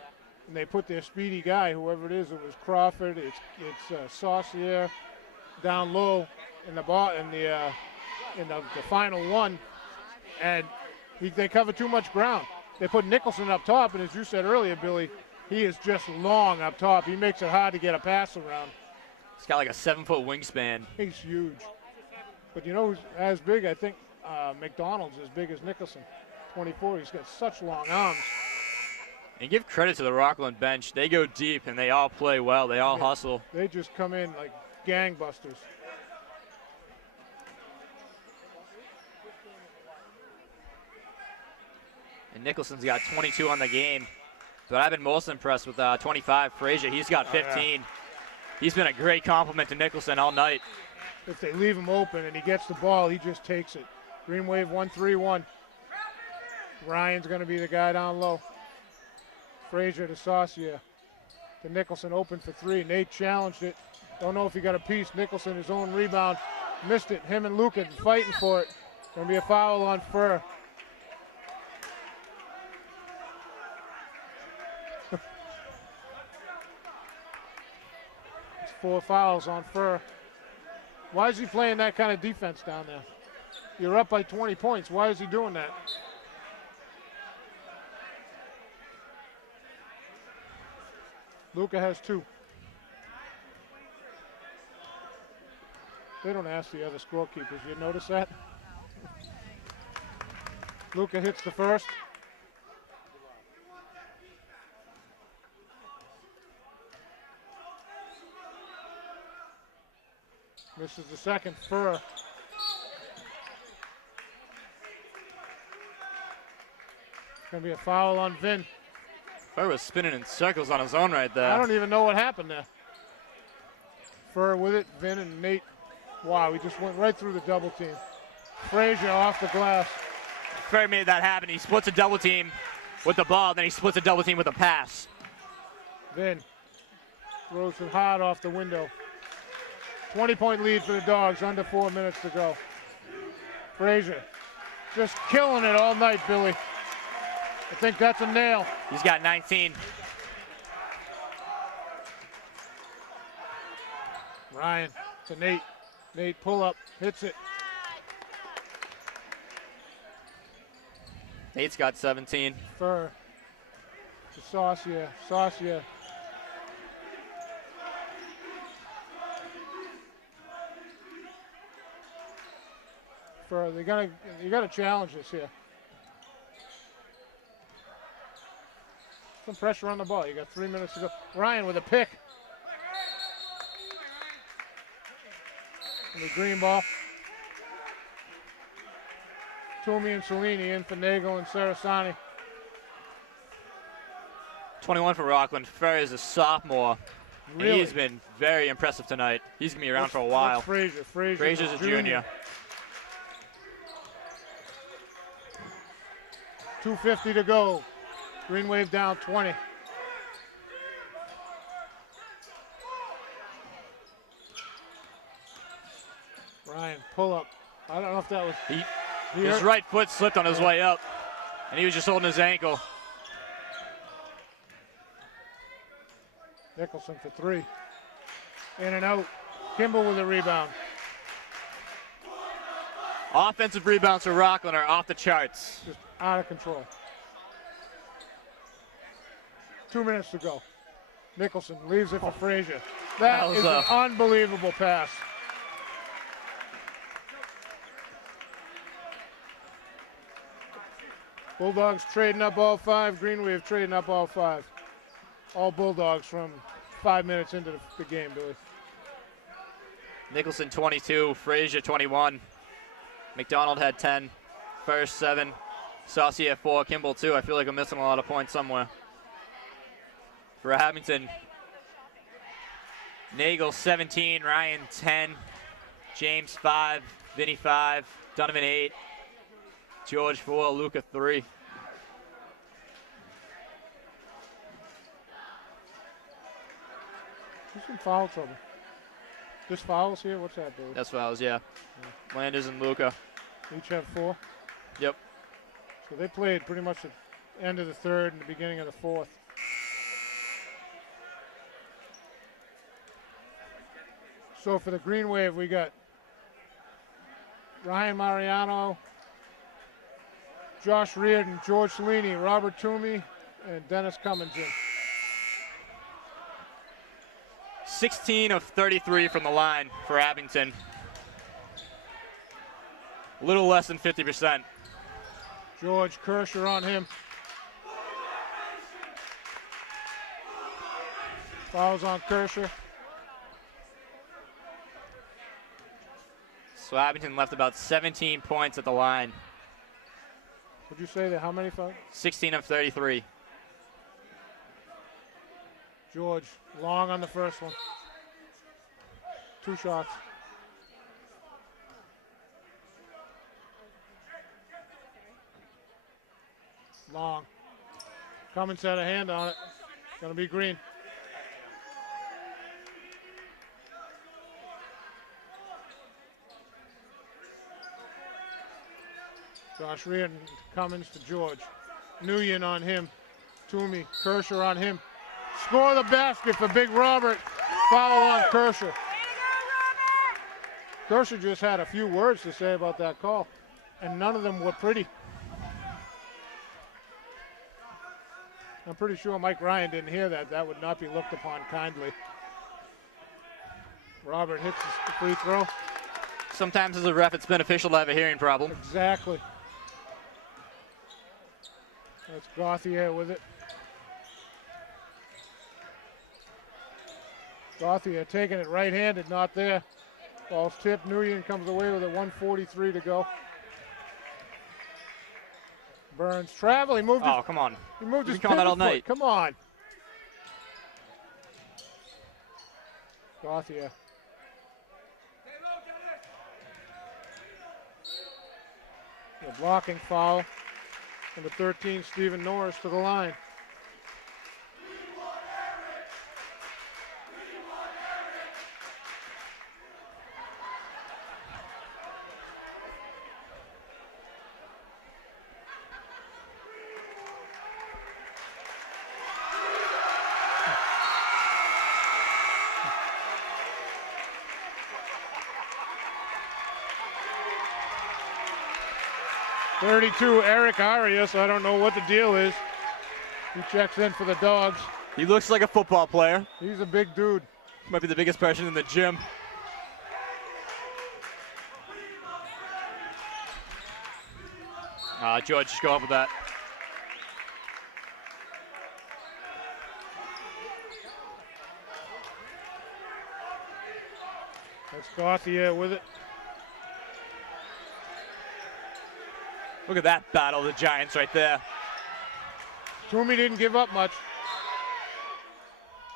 they put their speedy guy, whoever it is. It was Crawford. It's Saucier down low in the ball in the final one, and they cover too much ground. They put Nicholson up top, and as you said earlier, Billy, he is just long up top. He makes it hard to get a pass around. He's got like a 7-foot wingspan. He's huge. But you know who's as big? I think McDonald's as big as Nicholson. 24. He's got such long arms. And give credit to the Rockland bench. They go deep, and they all play well. They all hustle. They just come in like gangbusters. And Nicholson's got 22 on the game. But I've been most impressed with 25, Frazier. He's got 15. Oh, yeah. He's been a great compliment to Nicholson all night. If they leave him open and he gets the ball, he just takes it. Green Wave 1-3-1. Ryan's going to be the guy down low. Frazier to Saucier. To Nicholson, open for three. Nate challenged it. Don't know if he got a piece. Nicholson, his own rebound. Missed it. Him and Luca fighting for it. Going to be a foul on Furr. It's 4 fouls on Furr. Why is he playing that kind of defense down there? You're up by 20 points. Why is he doing that? Luca has 2. They don't ask the other scorekeepers. You notice that? Luca hits the first. Misses the second. Furr. Going to be a foul on Vin. Furr was spinning in circles on his own right there. I don't even know what happened there. Furr with it. Vin and Nate. Wow, he just went right through the double team. Frazier off the glass. Furr made that happen. He splits a double team with the ball, then he splits a double team with a pass. Vin throws it hard off the window. 20-point lead for the Dogs, under 4 minutes to go. Frazier just killing it all night, Billy. I think that's a nail. He's got 19. Ryan to Nate. Nate pull up, hits it. Nate's got 17. Furr to Saucier. Saucier. Furr, you gotta challenge this here. Some pressure on the ball. You got 3 minutes to go. Ryan with a pick. And the green ball. Toomey and Cellini in for Nagel and Sarasani. 21 for Rockland. Furr is a sophomore. Really? And he's been very impressive tonight. He's going to be around for a while. Frazier. Frazier's a junior. 2:50 to go. Green Wave down 20. Ryan, pull up. I don't know if that was... His right foot slipped on his way up, and he was just holding his ankle. Nicholson for 3. In and out. Kimball with a rebound. Offensive rebounds for Rockland are off the charts. Just out of control. 2 minutes to go. Nicholson leaves it for Frazier. That is an unbelievable pass. Bulldogs trading up all 5. Green Wave trading up all 5. All Bulldogs from 5 minutes into the game, Billy. Nicholson 22, Frazier 21. McDonald had 10. First 7. Saucier 4, Kimball 2. I feel like I'm missing a lot of points somewhere. For Abington, Nagel 17, Ryan 10, James 5, Vinny 5, Donovan 8, George 4, Luca 3. Who's in foul trouble? Just fouls here? What's that, Billy? That's fouls, yeah. Landers and Luca. Each have 4? Yep. So they played pretty much end of the third and the beginning of the fourth. So for the Green Wave, we got Ryan Mariano, Josh Reardon, George Cellini, Robert Toomey, and Dennis Cummins in. 16 of 33 from the line for Abington. A little less than 50%. George Kirscher on him. Fouls on Kirscher. So Abington left about 17 points at the line. Would you say that how many fouls? 16 of 33. George, long on the first one. 2 shots. Long. Cummins had a hand on it. Gonna be green. Josh Reardon, Cummins to George. Nguyen on him. Toomey, Kirscher on him. Score the basket for Big Robert. Foul on Kirscher. Kirscher just had a few words to say about that call, and none of them were pretty. I'm pretty sure Mike Ryan didn't hear that. That would not be looked upon kindly. Robert hits the free throw. Sometimes as a ref, it's beneficial to have a hearing problem. Exactly. That's Gauthier with it. Gauthier taking it right-handed, not there. Ball's tipped. Nguyen comes away with it. 1:43 to go. Burns travel. He moved. Oh, come on. He moved his You've been calling that all pivot night. foot. Come on. Gauthier. The blocking foul. Number 13, Stephen Norris to the line. .32, Eric Arias. I don't know what the deal is. He checks in for the Dogs. He looks like a football player. He's a big dude. Might be the biggest person in the gym. George, just go up with that. That's Gauthier with it. Look at that battle of the Giants right there. Toomey didn't give up much.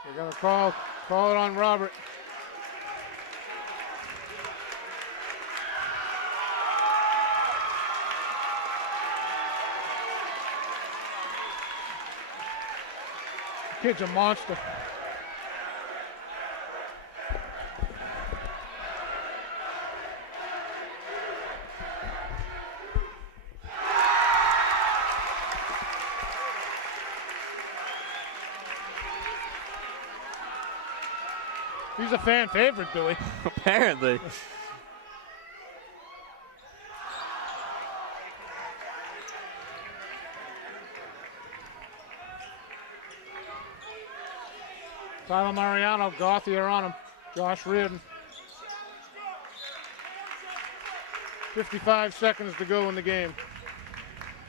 They're going to call it on Robert. The kid's a monster. He's a fan favorite, Billy. Apparently. Tyler Mariano, Gauthier on him. Josh Reardon. 55 seconds to go in the game.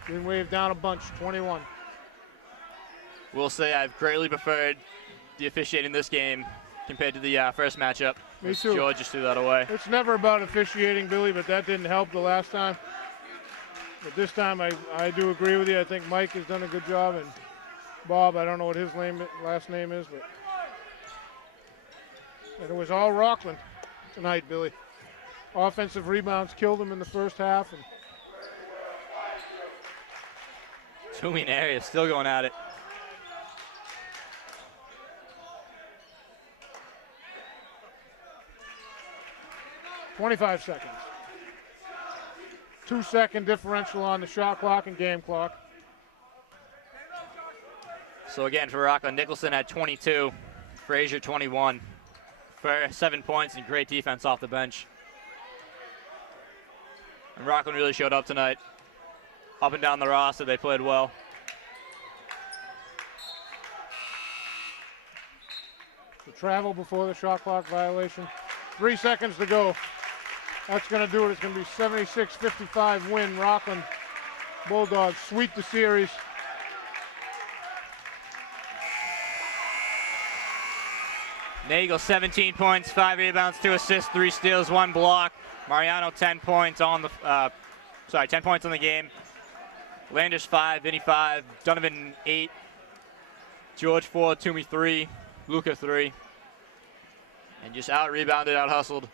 Green Wave down a bunch, 21. Will say I've greatly preferred the officiating this game compared to the first matchup. Me too. George just threw that away. It's never about officiating, Billy, but that didn't help the last time. But this time, I do agree with you. I think Mike has done a good job, and Bob, I don't know what his last name is, but and it was all Rockland tonight, Billy. Offensive rebounds killed them in the first half. And Toomey and Arias still going at it. .25 seconds. 2-second differential on the shot clock and game clock. So again, for Rockland, Nicholson had 22, Frazier 21 for 7 points and great defense off the bench. And Rockland really showed up tonight. Up and down the roster, they played well. The travel before the shot clock violation. 3 seconds to go. That's going to do it. It's going to be 76-55 win. Rockland Bulldogs sweep the series. Nagel 17 points, 5 rebounds, 2 assists, 3 steals, 1 block. Mariano 10 points on the 10 points on the game. Landers 5, Vinny 5, Donovan 8, George 4, Toomey 3, Luca 3. And just out-rebounded, out-hustled.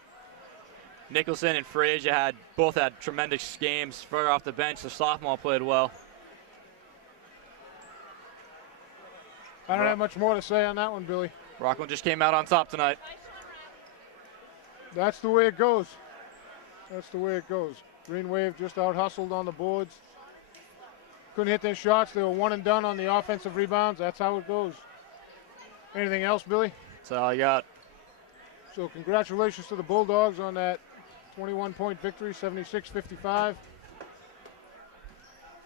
Nicholson and Frazier both had tremendous games. Further off the bench, the sophomore played well. I don't have much more to say on that one, Billy. Rockland just came out on top tonight. That's the way it goes. That's the way it goes. Green Wave just out-hustled on the boards. Couldn't hit their shots. They were one and done on the offensive rebounds. That's how it goes. Anything else, Billy? That's all I got. So congratulations to the Bulldogs on that 21-point victory, 76-55.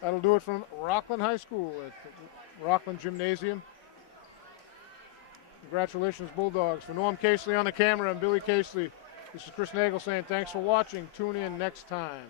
That'll do it from Rockland High School at Rockland Gymnasium. Congratulations, Bulldogs. For Norm Casely on the camera and Billy Casely, this is Chris Nagel saying thanks for watching. Tune in next time.